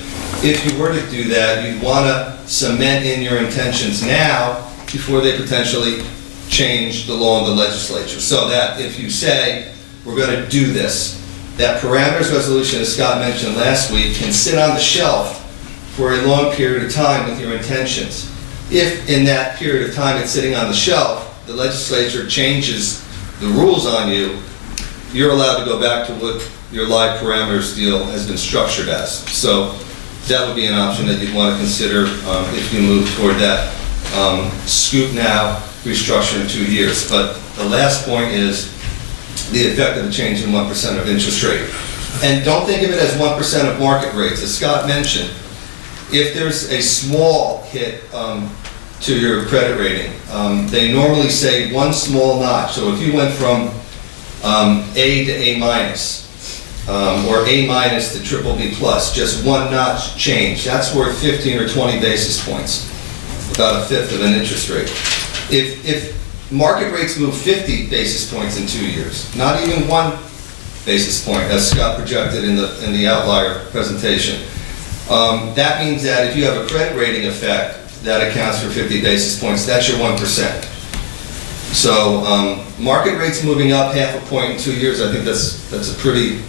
if you were to do that, you'd want to cement in your intentions now before they potentially change the law in the legislature. So that if you say, we're going to do this, that parameters resolution, as Scott mentioned last week, can sit on the shelf for a long period of time with your intentions. If in that period of time it's sitting on the shelf, the legislature changes the rules on you, you're allowed to go back to what your live parameters deal has been structured as. So that would be an option that you'd want to consider if you move toward that scoop now, restructure in 2 years. But the last point is the effect of a change in 1% of interest rate. And don't think of it as 1% of market rates. As Scott mentioned, if there's a small hit to your credit rating, they normally say one small notch. So if you went from A to A minus, or A minus to BBB plus, just one notch change, that's worth 15 or 20 basis points, about a fifth of an interest rate. If market rates move 50 basis points in 2 years, not even 1 basis point, as Scott projected in the outlier presentation, that means that if you have a credit rating effect that accounts for 50 basis points, that's your 1%. So market rates moving up half a point in 2 years, I think that's a pretty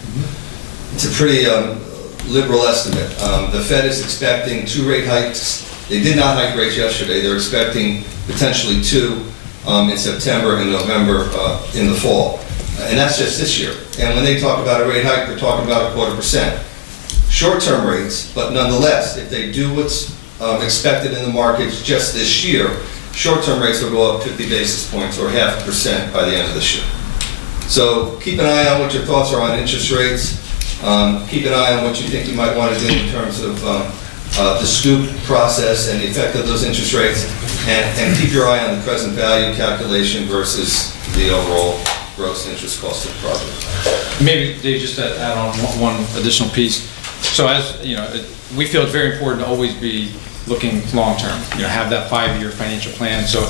liberal estimate. The Fed is expecting 2 rate hikes. They did not hike rates yesterday. They're expecting potentially 2 in September and November in the fall. And that's just this year. And when they talk about a rate hike, they're talking about 0.25%. Short-term rates, but nonetheless, if they do what's expected in the markets just this year, short-term rates will go up 50 basis points or 0.5% by the end of this year. So keep an eye on what your thoughts are on interest rates. Keep an eye on what you think you might want to do in terms of the scoop process and the effect of those interest rates, and keep your eye on the present value calculation versus the overall gross interest cost of the project. Maybe, Dave, just to add on one additional piece. So as, you know, we feel it's very important to always be looking long-term, you know, have that 5-year financial plan, so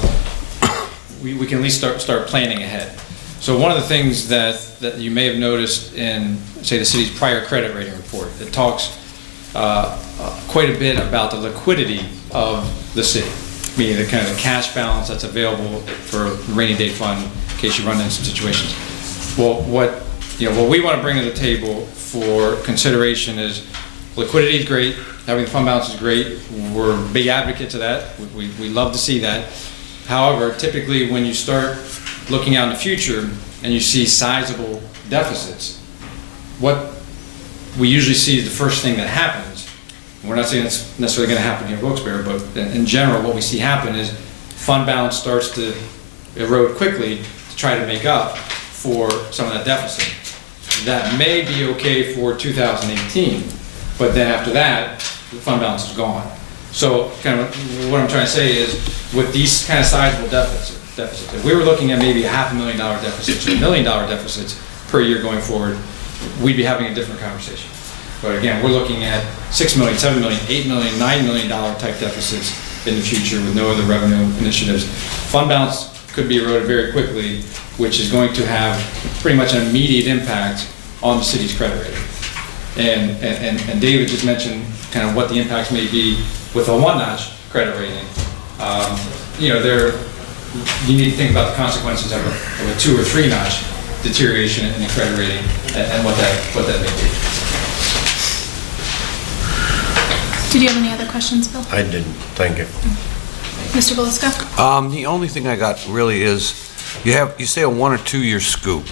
we can at least start planning ahead. So one of the things that you may have noticed in, say, the city's prior credit rating report, it talks quite a bit about the liquidity of the city, meaning the kind of the cash balance that's available for rainy day fund in case you run into some situations. Well, what we want to bring to the table for consideration is liquidity is great, having the fund balance is great. We're big advocates of that. We love to see that. However, typically when you start looking out in the future and you see sizable deficits, what we usually see is the first thing that happens. We're not saying it's necessarily going to happen here in Wilkes-Barre, but in general, what we see happen is fund balance starts to erode quickly to try to make up for some of that deficit. That may be okay for 2018, but then after that, the fund balance is gone. So kind of what I'm trying to say is, with these kind of sizable deficits, if we were looking at maybe $500,000 deficits or $1 million deficits per year going forward, we'd be having a different conversation. But again, we're looking at $6 million, $7 million, $8 million, $9 million type deficits in the future with no other revenue initiatives. Fund balance could be eroded very quickly, which is going to have pretty much an immediate impact on the city's credit rating. And David just mentioned kind of what the impacts may be with a one-notch credit rating. You know, you need to think about the consequences of a 2 or 3 notch deterioration in the credit rating and what that may be. Did you have any other questions, Bill? I didn't. Thank you. Mr. Belisca? The only thing I got really is, you say a 1 or 2 year scoop,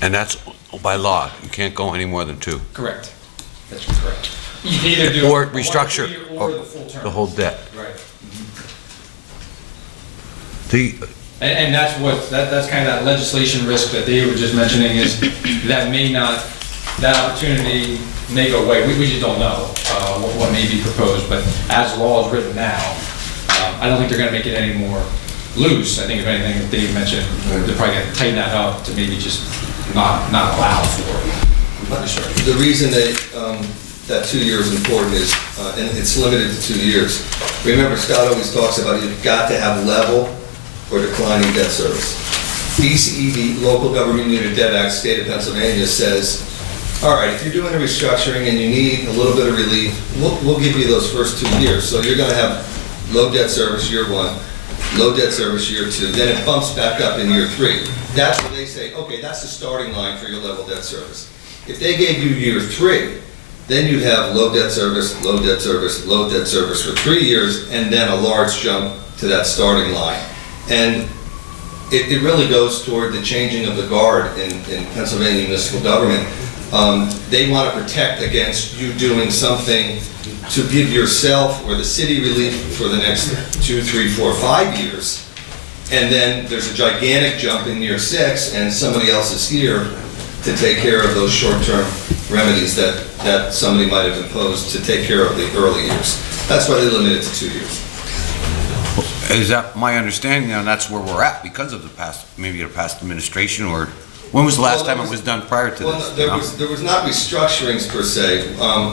and that's by law. You can't go any more than 2. Correct. That's correct. You can either do Or a 1 restructure, year or the full term. the whole debt. Right. Mm-hmm. That's kind of that legislation risk that Dave was just mentioning, is that opportunity may go away. We just don't know what may be proposed, but as the law is written now, I don't think they're going to make it any more loose. I think if anything, as Dave mentioned, they're probably going to tighten that up to maybe just not allow for restructuring. The reason that 2 years is important is, and it's limited to 2 years. Remember, Scott always talks about you've got to have level or declining debt service. DCED, Local Government Unit Debt Act, State of Pennsylvania, says, all right, if you're doing a restructuring and you need a little bit of relief, we'll give you those first 2 years. So you're going to have low debt service year 1, low debt service year 2, then it bumps back up in year 3. That's where they say, okay, that's the starting line for your level debt service. If they gave you year 3, then you'd have low debt service, low debt service, low debt service for 3 years, and then a large jump to that starting line. And it really goes toward the changing of the guard in Pennsylvania municipal government. They want to protect against you doing something to give yourself or the city relief for the next 2, 3, 4, 5 years. And then there's a gigantic jump in year 6 and somebody else is here to take care of those short-term remedies that somebody might have imposed to take care of the early years. That's why they limit it to 2 years. Is that my understanding, and that's where we're at because of the past administration, or when was the last time it was done prior to this? There was not restructurings per se.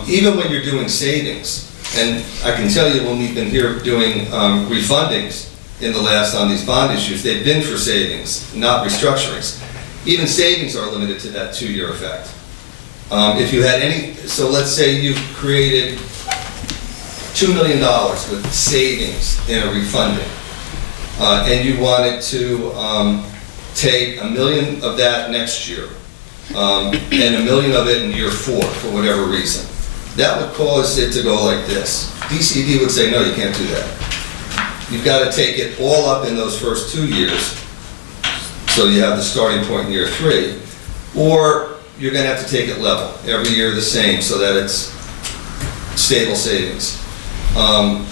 Even when you're doing savings, and I can tell you when we've been here doing refundings in the last on these bond issues, they've been for savings, not restructurings. Even savings are limited to that 2-year effect. If you had so let's say you've created $2 million with savings in a refunding, and you wanted to take $1 million of that next year, and $1 million of it in year 4 for whatever reason. That would cause it to go like this. DCD would say, no, you can't do that. You've got to take it all up in those first 2 years, so you have the starting point in year 3, or you're going to have to take it level, every year the same, so that it's stable savings.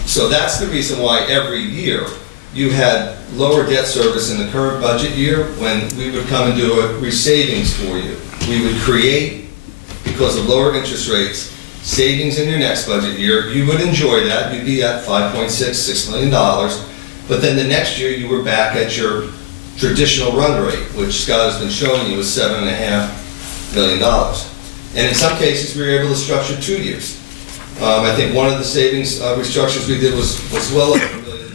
So that's the reason why every year you had lower debt service in the current budget year when we would come and do a savings for you. We would create, because of lower interest rates, savings in your next budget year. You would enjoy that. You'd be at $5.6 million. But then the next year you were back at your traditional run rate, which Scott has been showing you is $7.5 million. And in some cases we were able to structure 2 years. I think one of the savings restructures we did was well over $1.2 million.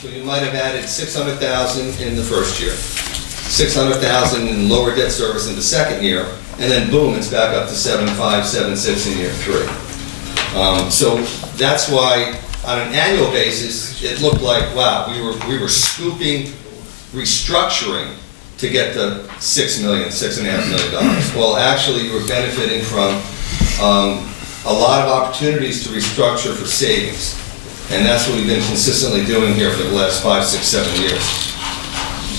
So you might have added $600,000 in the first year, $600,000 in lower debt service in the second year, and then boom, it's back up to 7.5, 7.6 in year 3. So that's why on an annual basis, it looked like, wow, we were scooping restructuring to get to $6 million, $6.5 million. Well, actually, you were benefiting from a lot of opportunities to restructure for savings. And that's what we've been consistently doing here for the last 5, 6, 7 years.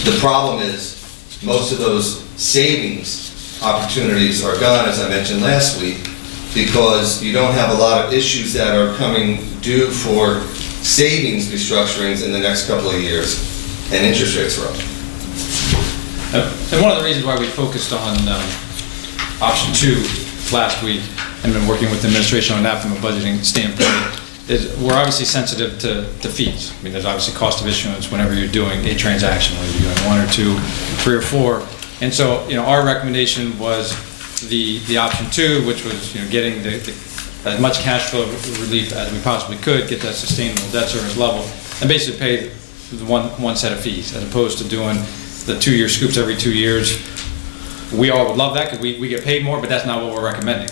The problem is, most of those savings opportunities are gone, as I mentioned last week, because you don't have a lot of issues that are coming due for savings restructurings in the next couple of years, and interest rates are up. And one of the reasons why we focused on option 2 last week and been working with the administration on that from a budgeting standpoint is we're obviously sensitive to fees. I mean, there's obviously cost of issuance whenever you're doing a transaction, whether you're doing 1 or 2, 3 or 4. And so, our recommendation was the option 2, which was, getting as much cash flow relief as we possibly could, get that sustainable debt service level, and basically pay the one set of fees, as opposed to doing the 2-year scoops every 2 years. We all would love that because we get paid more, but that's not what we're recommending.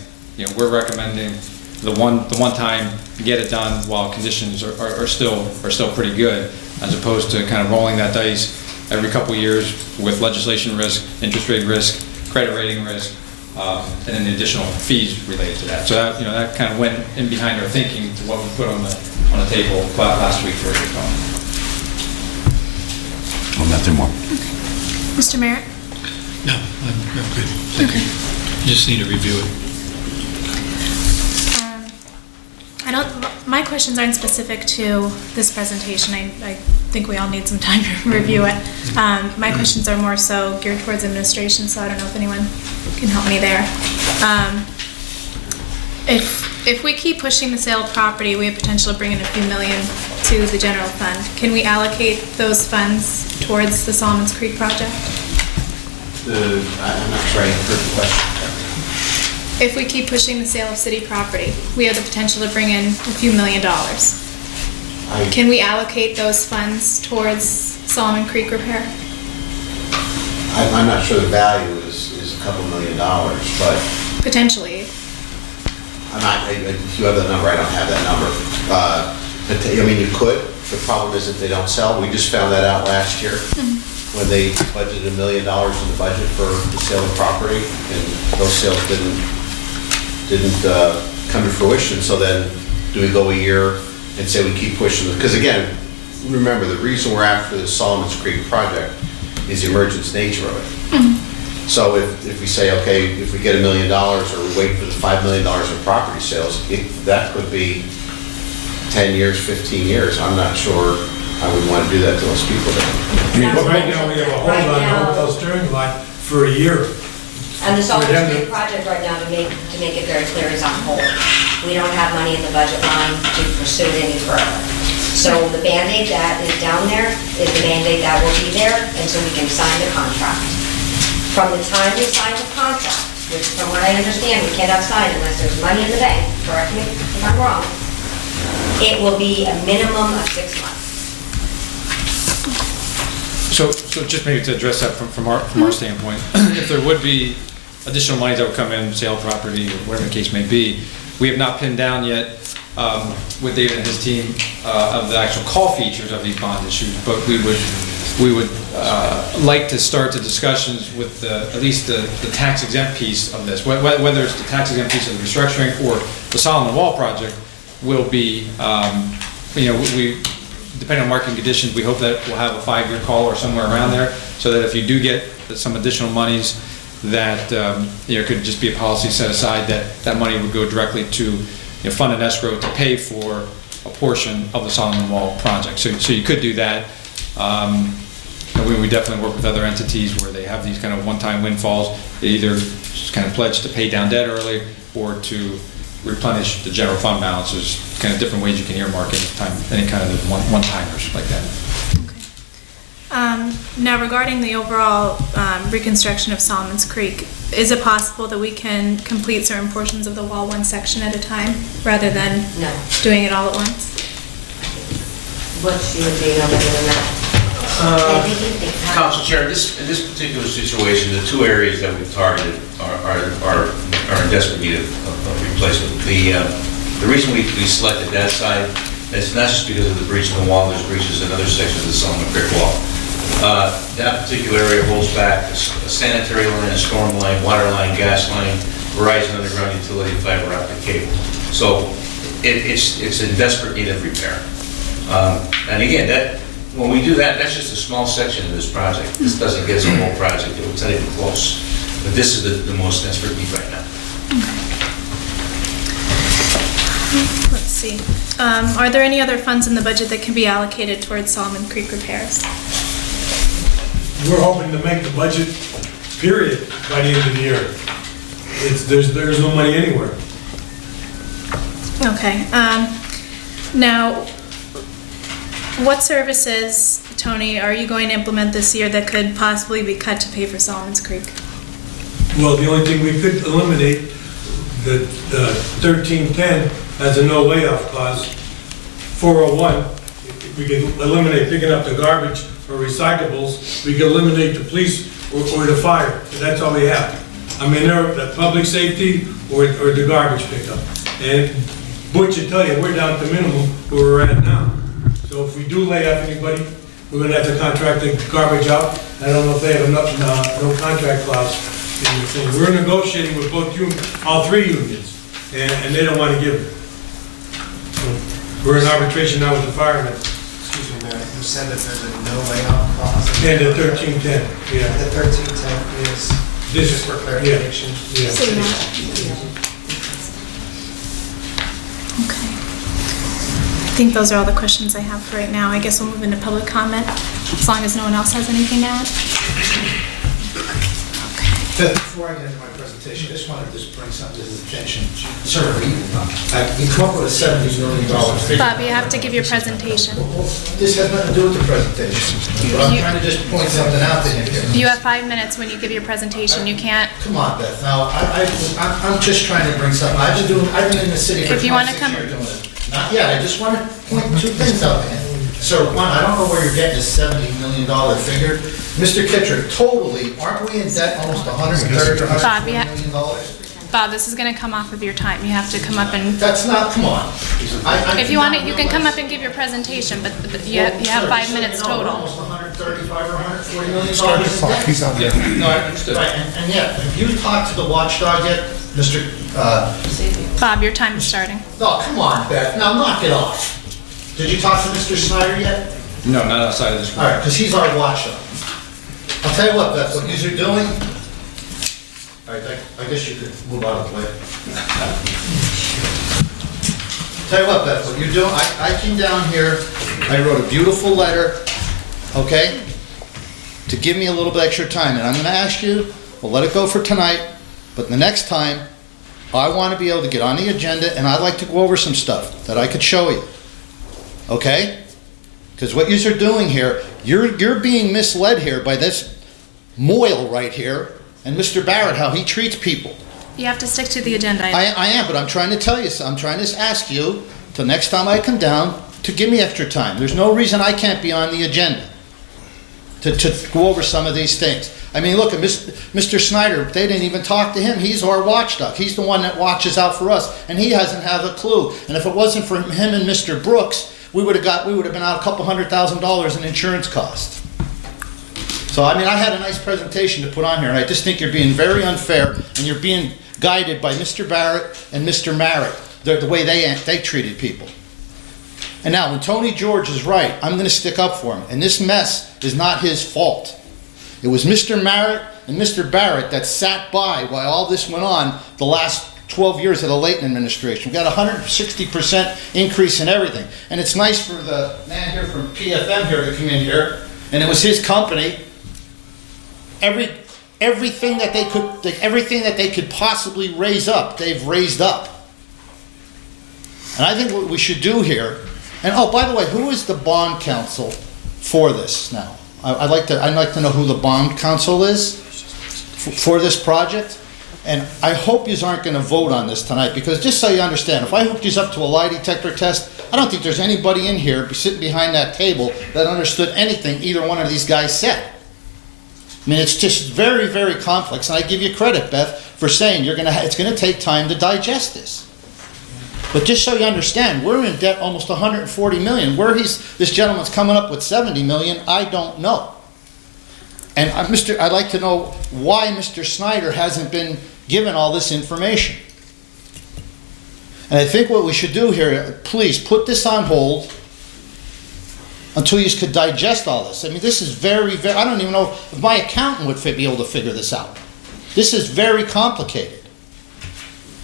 We're recommending the one time, get it done while conditions are still pretty good, as opposed to kind of rolling that dice every couple of years with legislation risk, interest rate risk, credit rating risk, and then the additional fees related to that. So that, that kind of went in behind our thinking to what we put on the table last week for it to come. Well, nothing more. Mr. Merritt? No, I'm good. Thank you. You just need to review it. My questions aren't specific to this presentation. I think we all need some time to review it. My questions are more so geared towards administration, so I don't know if anyone can help me there. If we keep pushing the sale of property, we have potential to bring in a few million to the general fund. Can we allocate those funds towards the Solomons Creek project? I'm not sure I heard the question. If we keep pushing the sale of city property, we have the potential to bring in a few $1 million. Can we allocate those funds towards Solomon Creek repair? I'm not sure the value is a couple $1 million, but Potentially. if you have the number, I don't have that number. But I mean, you could. The problem is if they don't sell. We just found that out last year when they budgeted $1 million in the budget for the sale of property, and those sales didn't come to fruition. So then, do we go a year and say we keep pushing it? Because again, remember, the reason we're after the Solomons Creek project is the emergence nature of it. So if we say, okay, if we get $1 million, or we wait for the $5 million in property sales, that could be 10 years, 15 years. I'm not sure I would want to do that to those people then. But right now, we have a hold on the hotel steering lot for a year. And the Solomons Creek project right now, to make it very clear, is on hold. We don't have money in the budget line to pursue it any further. So the Band-Aid that is down there is the Band-Aid that will be there, and so we can sign the contract. From the time we sign the contract, which from what I understand, we cannot sign unless there's money in the bank, correct me if I'm wrong, it will be a minimum of 6 months. So just maybe to address that from our standpoint, if there would be additional money that would come in, sale property, or whatever the case may be, we have not pinned down yet with David and his team of the actual call features of these bond issues, but we would like to start the discussions with at least the tax exempt piece of this, whether it's the tax exempt piece of the restructuring or the Solomon Wall project will be, we depending on market conditions, we hope that we'll have a 5-year call or somewhere around there, so that if you do get some additional monies, that could just be a policy set aside that money would go directly to fund an escrow to pay for a portion of the Solomon Wall project. So you could do that. We definitely work with other entities where they have these kind of one-time windfalls. They either just kind of pledge to pay down debt early or to replenish the general fund balances. Kind of different ways you can earmark any kind of one-timers like that. Now, regarding the overall reconstruction of Solomons Creek, is it possible that we can complete certain portions of the wall one section at a time rather than doing it all at once? What's your date on that? Council Chair, in this particular situation, the two areas that we've targeted are in desperate need of replacement. The reason we selected that side is not just because of the breach in the wall, there's breaches in other sections of the Solomon Creek wall. That particular area holds back a sanitary line, a storm line, water line, gas line, Verizon underground utility, fiber optic cable. So it's in desperate need of repair. And again, when we do that, that's just a small section of this project. This doesn't get us a whole project. It's not even close. But this is the most desperate need right now. Let's see. Are there any other funds in the budget that can be allocated towards Solomon Creek repairs? We're hoping to make the budget, period, by the end of the year. There's no money anywhere. Okay. Now, what services, Tony, are you going to implement this year that could possibly be cut to pay for Solomons Creek? Well, the only thing we could eliminate, the 1310 has a no layoff clause. 401, if we could eliminate picking up the garbage or recyclables, we could eliminate the police or the fire. That's all we have. I mean, the public safety or the garbage pickup. And Butch will tell you, we're down to minimum where we're at now. So if we do lay off anybody, we're gonna have to contract the garbage out. I don't know if they have enough, no contract clause in the thing. We're negotiating with both all three unions, and they don't wanna give it. So, we're in arbitration now with the firemen. Excuse me, Mayor, you said that there's a no layoff clause? And the 1310, yeah. The 1310 is, This just for clarification? Yeah. City Hall. Okay. I think those are all the questions I have for right now. I guess we'll move into public comment, as long as no one else has anything to add. Before I get into my presentation, I just wanted to bring something to his attention. Sir, we come up with a $70 million figure. Bob, you have to give your presentation. This has nothing to do with the presentation. But I'm trying to just point something out to him here. You have 5 minutes when you give your presentation. You can't, Come on, Beth, now, I'm just trying to bring something. I've been in the city for If you wanna 26 come- years doing it. Not yet, I just want to point two things out to him. So, one, I don't know where you're getting this $70 million figure. Mr. Kittredge, totally, aren't we in debt almost $130 or Bob, $140 yeah. million? Bob, this is gonna come off of your time. You have to come up and, That's not, come on. if you want it, you can come up and give your presentation, but you have 5 minutes total. Almost $135 or $140 million. He's on there. No, I understood. Right, and yet, have you talked to the watchdog yet, Mr., Bob, your time is starting. oh, come on, Beth, now knock it off. Did you talk to Mr. Snyder yet? No, not outside of this All room. right, because he's our watchdog. I'll tell you what, Beth, what you're doing, all right, I guess you could move out of the way. Tell you what, Beth, what you're doing, I came down here, I wrote a beautiful letter, okay, to give me a little bit extra time, and I'm gonna ask you, we'll let it go for tonight, but the next time, I wanna be able to get on the agenda, and I'd like to go over some stuff that I could show you, okay? Because what you're doing here, you're being misled here by this Moyle right here, and Mr. Barrett, how he treats people. You have to stick to the agenda. I am, but I'm trying to tell you, I'm trying to ask you, till next time I come down, to give me extra time. There's no reason I can't be on the agenda to go over some of these things. I mean, look, at Mr. Snyder, they didn't even talk to him. He's our watchdog. He's the one that watches out for us, and he hasn't had a clue. And if it wasn't for him and Mr. Brooks, we would have been out a couple $100,000 in insurance costs. So, I mean, I had a nice presentation to put on here, and I just think you're being very unfair, and you're being guided by Mr. Barrett and Mr. Merritt, the way they treated people. And now, when Tony George is right, I'm going to stick up for him, and this mess is not his fault. It was Mr. Merritt and Mr. Barrett that sat by while all this went on the last 12 years of the Layton administration. We got a 160% increase in everything. And it's nice for the man here from PFM here to come in here, and it was his company. Everything that they could possibly raise up, they've raised up. And I think what we should do here, and oh, by the way, who is the bond counsel for this now? I'd like to know who the bond counsel is for this project. And I hope you aren't going to vote on this tonight, because just so you understand, if I hooked you up to a lie detector test, I don't think there's anybody in here sitting behind that table that understood anything either one of these guys said. I mean, it's just very, very complex, and I give you credit, Beth, for saying it's going to take time to digest this. But just so you understand, we're in debt almost $140 million. Where this gentleman's coming up with $70 million, I don't know. And I'd like to know why Mr. Snyder hasn't been given all this information. And I think what we should do here, please put this on hold until you could digest all this. I mean, this is very, very, I don't even know if my accountant would be able to figure this out. This is very complicated.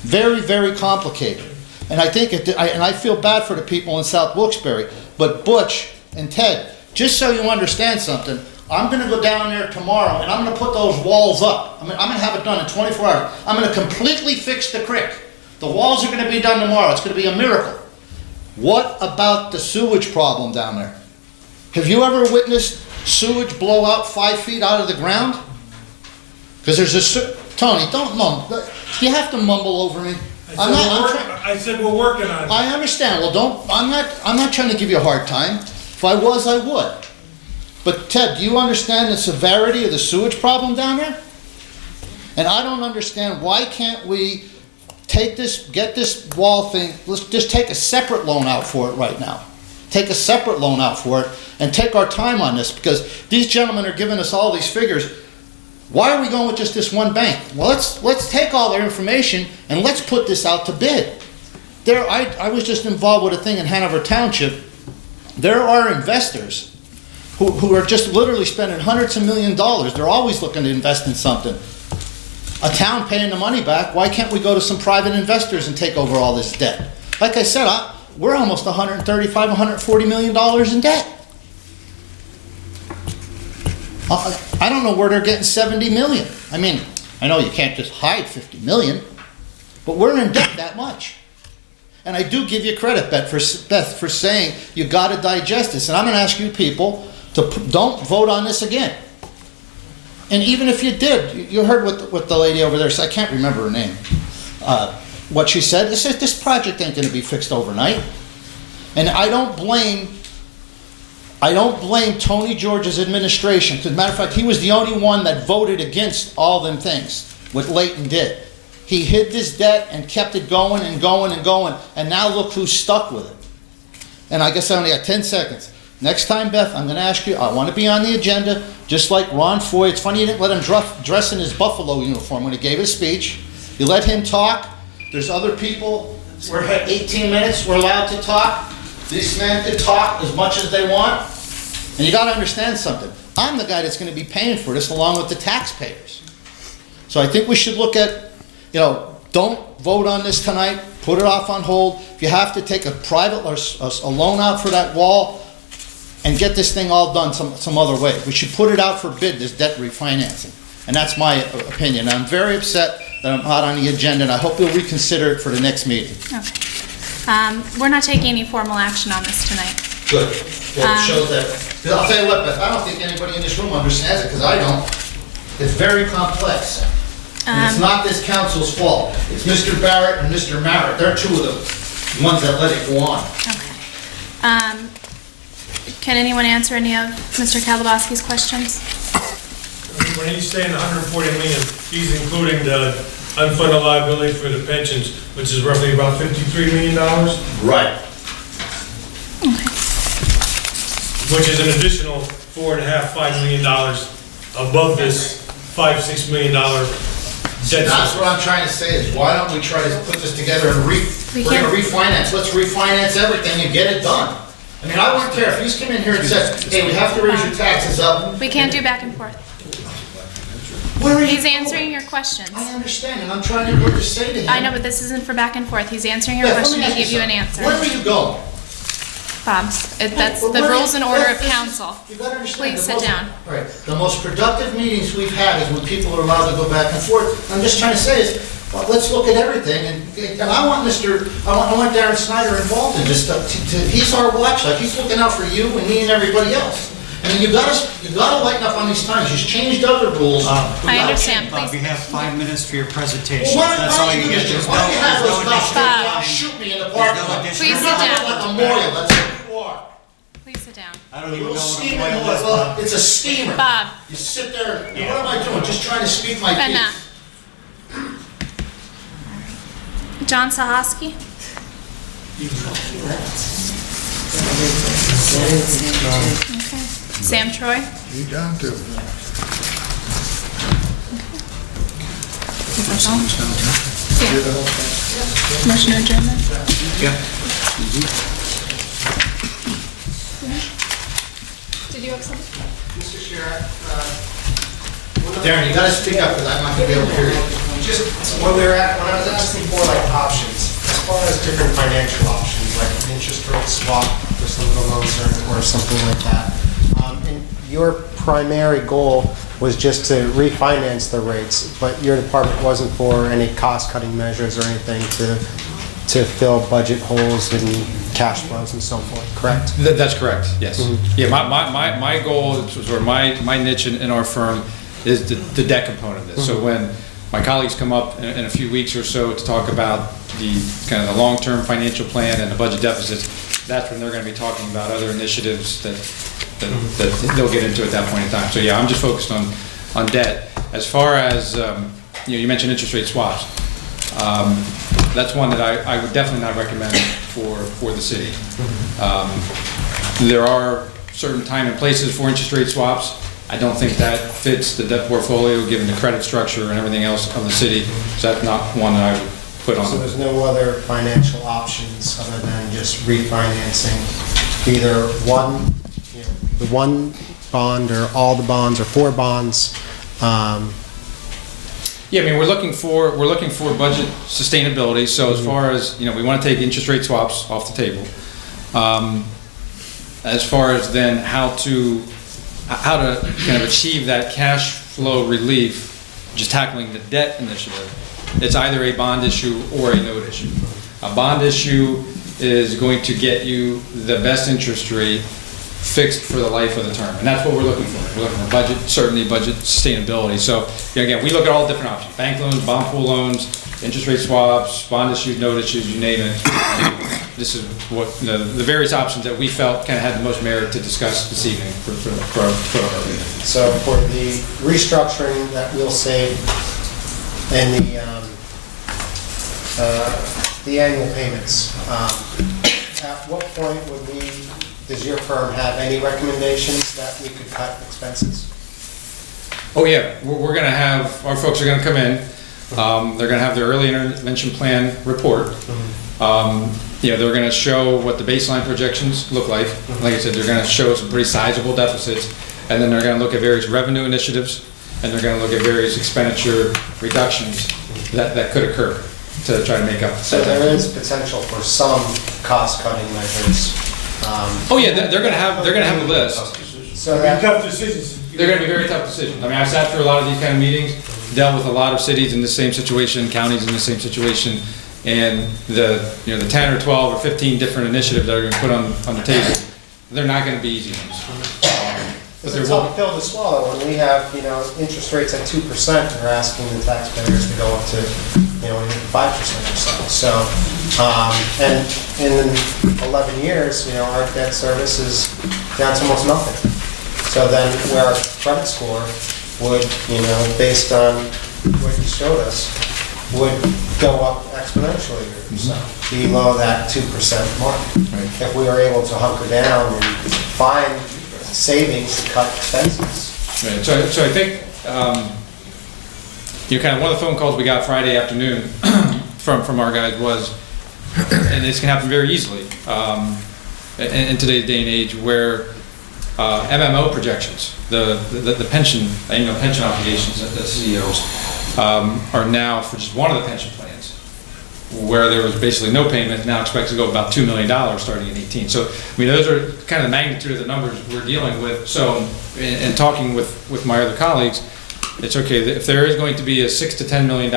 Very, very complicated. And I think, and I feel bad for the people in South Wilkes-Barre, but Butch and Ted, just so you understand something, I'm going to go down there tomorrow and I'm going to put those walls up. I'm going to have it done in 24 hours. I'm going to completely fix the creek. The walls are going to be done tomorrow. It's going to be a miracle. What about the sewage problem down there? Have you ever witnessed sewage blow out 5 feet out of the ground? Because there's Tony, don't mumble. You have to mumble over me. I said we're working on it. I understand. Well, I'm not trying to give you a hard time. If I was, I would. But Ted, do you understand the severity of the sewage problem down there? And I don't understand, why can't we get this wall thing, let's just take a separate loan out for it right now. take a separate loan out for it, and take our time on this, because these gentlemen are giving us all these figures. Why are we going with just this one bank? Well, let's take all their information and let's put this out to bid. I was just involved with a thing in Hanover Township. There are investors who are just literally spending hundreds of millions of dollars. They're always looking to invest in something. A town paying the money back, why can't we go to some private investors and take over all this debt? Like I said, we're almost $135, $140 million in debt. I don't know where they're getting 70 million. I mean, I know you can't just hide 50 million, but we're in debt that much. And I do give you credit, Beth, for saying you got to digest this. And I'm going to ask you people to don't vote on this again. And even if you did, you heard what the lady over there said. I can't remember her name. What she said, this project ain't going to be fixed overnight. And I don't blame Tony George's administration, because, matter of fact, he was the only one that voted against all them things, what Layton did. He hid this debt and kept it going and going and going, and now look who's stuck with it. And I guess I only got 10 seconds. Next time, Beth, I'm going to ask you, I want to be on the agenda, just like Ron Foy. It's funny you didn't let him dress in his Buffalo uniform when he gave his speech. You let him talk. There's other people. We're at 18 minutes. We're allowed to talk. These men can talk as much as they want. And you got to understand something. I'm the guy that's going to be paying for this along with the taxpayers. So I think we should look at, don't vote on this tonight. Put it off on hold. If you have to take a private or a loan out for that wall and get this thing all done some other way. We should put it out for bid, this debt refinancing. And that's my opinion. I'm very upset that I'm not on the agenda, and I hope you'll reconsider it for the next meeting. Okay. We're not taking any formal action on this tonight. Good. Well, it shows that. I'll tell you what, Beth, I don't think anybody in this room understands it, because I don't. It's very complex. And it's not this council's fault. It's Mr. Barrett and Mr. Merritt. They're two of the ones that let it go on. Okay. Can anyone answer any of Mr. Kalabowski's questions? When he's saying 140 million, he's including the unfunded liability for the pensions, which is roughly about $53 million. Right. Okay. Which is an additional $4.5–5 million above this $5–6 million debt. That's what I'm trying to say, is why don't we try to put this together and we're going to refinance. Let's refinance everything and get it done. I mean, I wouldn't care if he's come in here and said, hey, we have to raise your taxes up. We can't do back and forth. He's answering your questions. I understand, and I'm trying to what to say to him. I know, but this isn't for back and forth. He's answering your question to give you an answer. Where are you going? Bob, that's the rules and order of council. You gotta understand. Please sit down. All right, the most productive meetings we've had is when people are allowed to go back and forth. I'm just trying to say is, well, let's look at everything, and I want Darren Snyder involved in this stuff. He's our watchdog. He's looking out for you and me and everybody else. I mean, you gotta lighten up on these times. You've changed other rules. I understand, Bob, please. you have 5 minutes for your presentation. Well, That's all you get. There's why do you have those cops Bob. shoot me in the parking lot? Please You're sit not down. like a memorial. That's what you are. Please sit down. I don't even know what Steamer a noise. is, Well, Bob. it's a steamer. Bob. You sit there, and what am I doing? Just trying to speak my piece. Enough. John Sahoski? Okay. Sam Troy? You down too. Motion adjournment? Yeah. Did you have something? Mr. Sherrick, Darren, you gotta speak up, because I'm not gonna be able to hear you. just when I was asking for like options, as far as different financial options, like an interest rate swap for some of the loans or something like that. And your primary goal was just to refinance the rates, but your department wasn't for any cost-cutting measures or anything to fill budget holes and cash flows and so forth, correct? That's correct, yes. Yeah, my goal, or my niche in our firm is the debt component of this. So when my colleagues come up in a few weeks or so to talk about the kind of the long-term financial plan and the budget deficits, that's when they're going to be talking about other initiatives that they'll get into at that point in time. So yeah, I'm just focused on debt. As far as you mentioned interest rate swaps. That's one that I would definitely not recommend for the city. There are certain time and places for interest rate swaps. I don't think that fits the debt portfolio, given the credit structure and everything else of the city. So that's not one that I would put on. So there's no other financial options other than just refinancing either one, you know, the one bond or all the bonds or 4 bonds? Yeah, I mean, we're looking for budget sustainability. So as far as, you know, we want to take interest rate swaps off the table. As far as then how to kind of achieve that cash flow relief, just tackling the debt initiative, it's either a bond issue or a note issue. A bond issue is going to get you the best interest rate fixed for the life of the term, and that's what we're looking for. We're looking for budget certainty, budget sustainability. So, you know, again, we look at all the different options: bank loans, bond pool loans, interest rate swaps, bond issues, note issues, you name it. This is what the various options that we felt kind of had the most merit to discuss this evening for our meeting. So for the restructuring that we'll save and the annual payments, at what point does your firm have any recommendations that we could cut expenses? Oh yeah, we're going to have, our folks are going to come in. They're going to have their early intervention plan report. You know, they're going to show what the baseline projections look like. Like I said, they're going to show some pretty sizable deficits, and then they're going to look at various revenue initiatives, and they're going to look at various expenditure reductions that could occur to try to make up. So there is potential for some cost-cutting measures. Oh yeah, they're going to have a list. So It'll be tough decisions. They're going to be very tough decisions. I mean, I sat through a lot of these kind of meetings, dealt with a lot of cities in the same situation, counties in the same situation, and the 10 or 12 or 15 different initiatives that are going to put on the table, they're not going to be easy ones. It's a tough pill to swallow when we have, you know, interest rates at 2%, and we're asking the taxpayers to go up to, you know, 5% or so. So, and in 11 years, you know, our debt service is down to almost nothing. So then where our credit score would, you know, based on what you showed us, would go up exponentially, so below that 2% mark. Right. If we are able to hunker down and find savings to cut expenses. Right. So I think kind of one of the phone calls we got Friday afternoon from our guys was, and this can happen very easily in today's day and age, where MMO projections, the pension, pension obligations that CEOs are now for just one of the pension plans, where there was basically no payment, now expected to go about $2 million starting in 18. So, I mean, those are kind of the magnitude of the numbers we're dealing with. So, in talking with my other colleagues, it's okay, if there is going to be a $6 to $10 million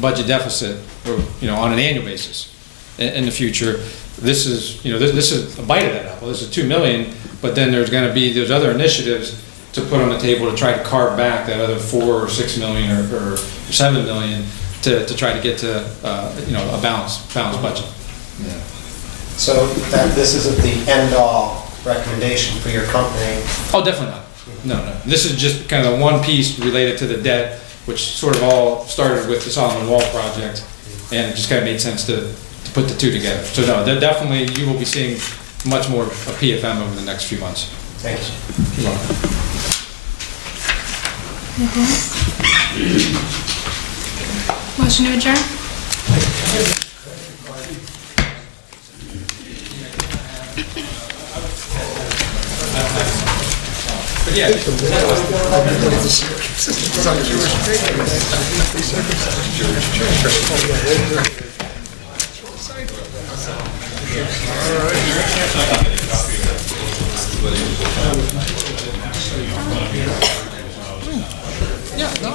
budget deficit, or, you know, on an annual basis in the future, this is, you know, this is a bite of that apple. This is $2 million, but then there's going to be those other initiatives to put on the table to try to carve back that other 4 or 6 million or 7 million to try to get to a balanced budget. Yeah. So that this isn't the end-all recommendation for your company? Oh, definitely not. No. This is just kind of the one piece related to the debt, which sort of all started with the Solomon Wall project, and it just kind of made sense to put the two together. So no, definitely you will be seeing much more of PFM over the next few months. Thank you. You're welcome. Motion to adjourn? But yeah. Yeah, no,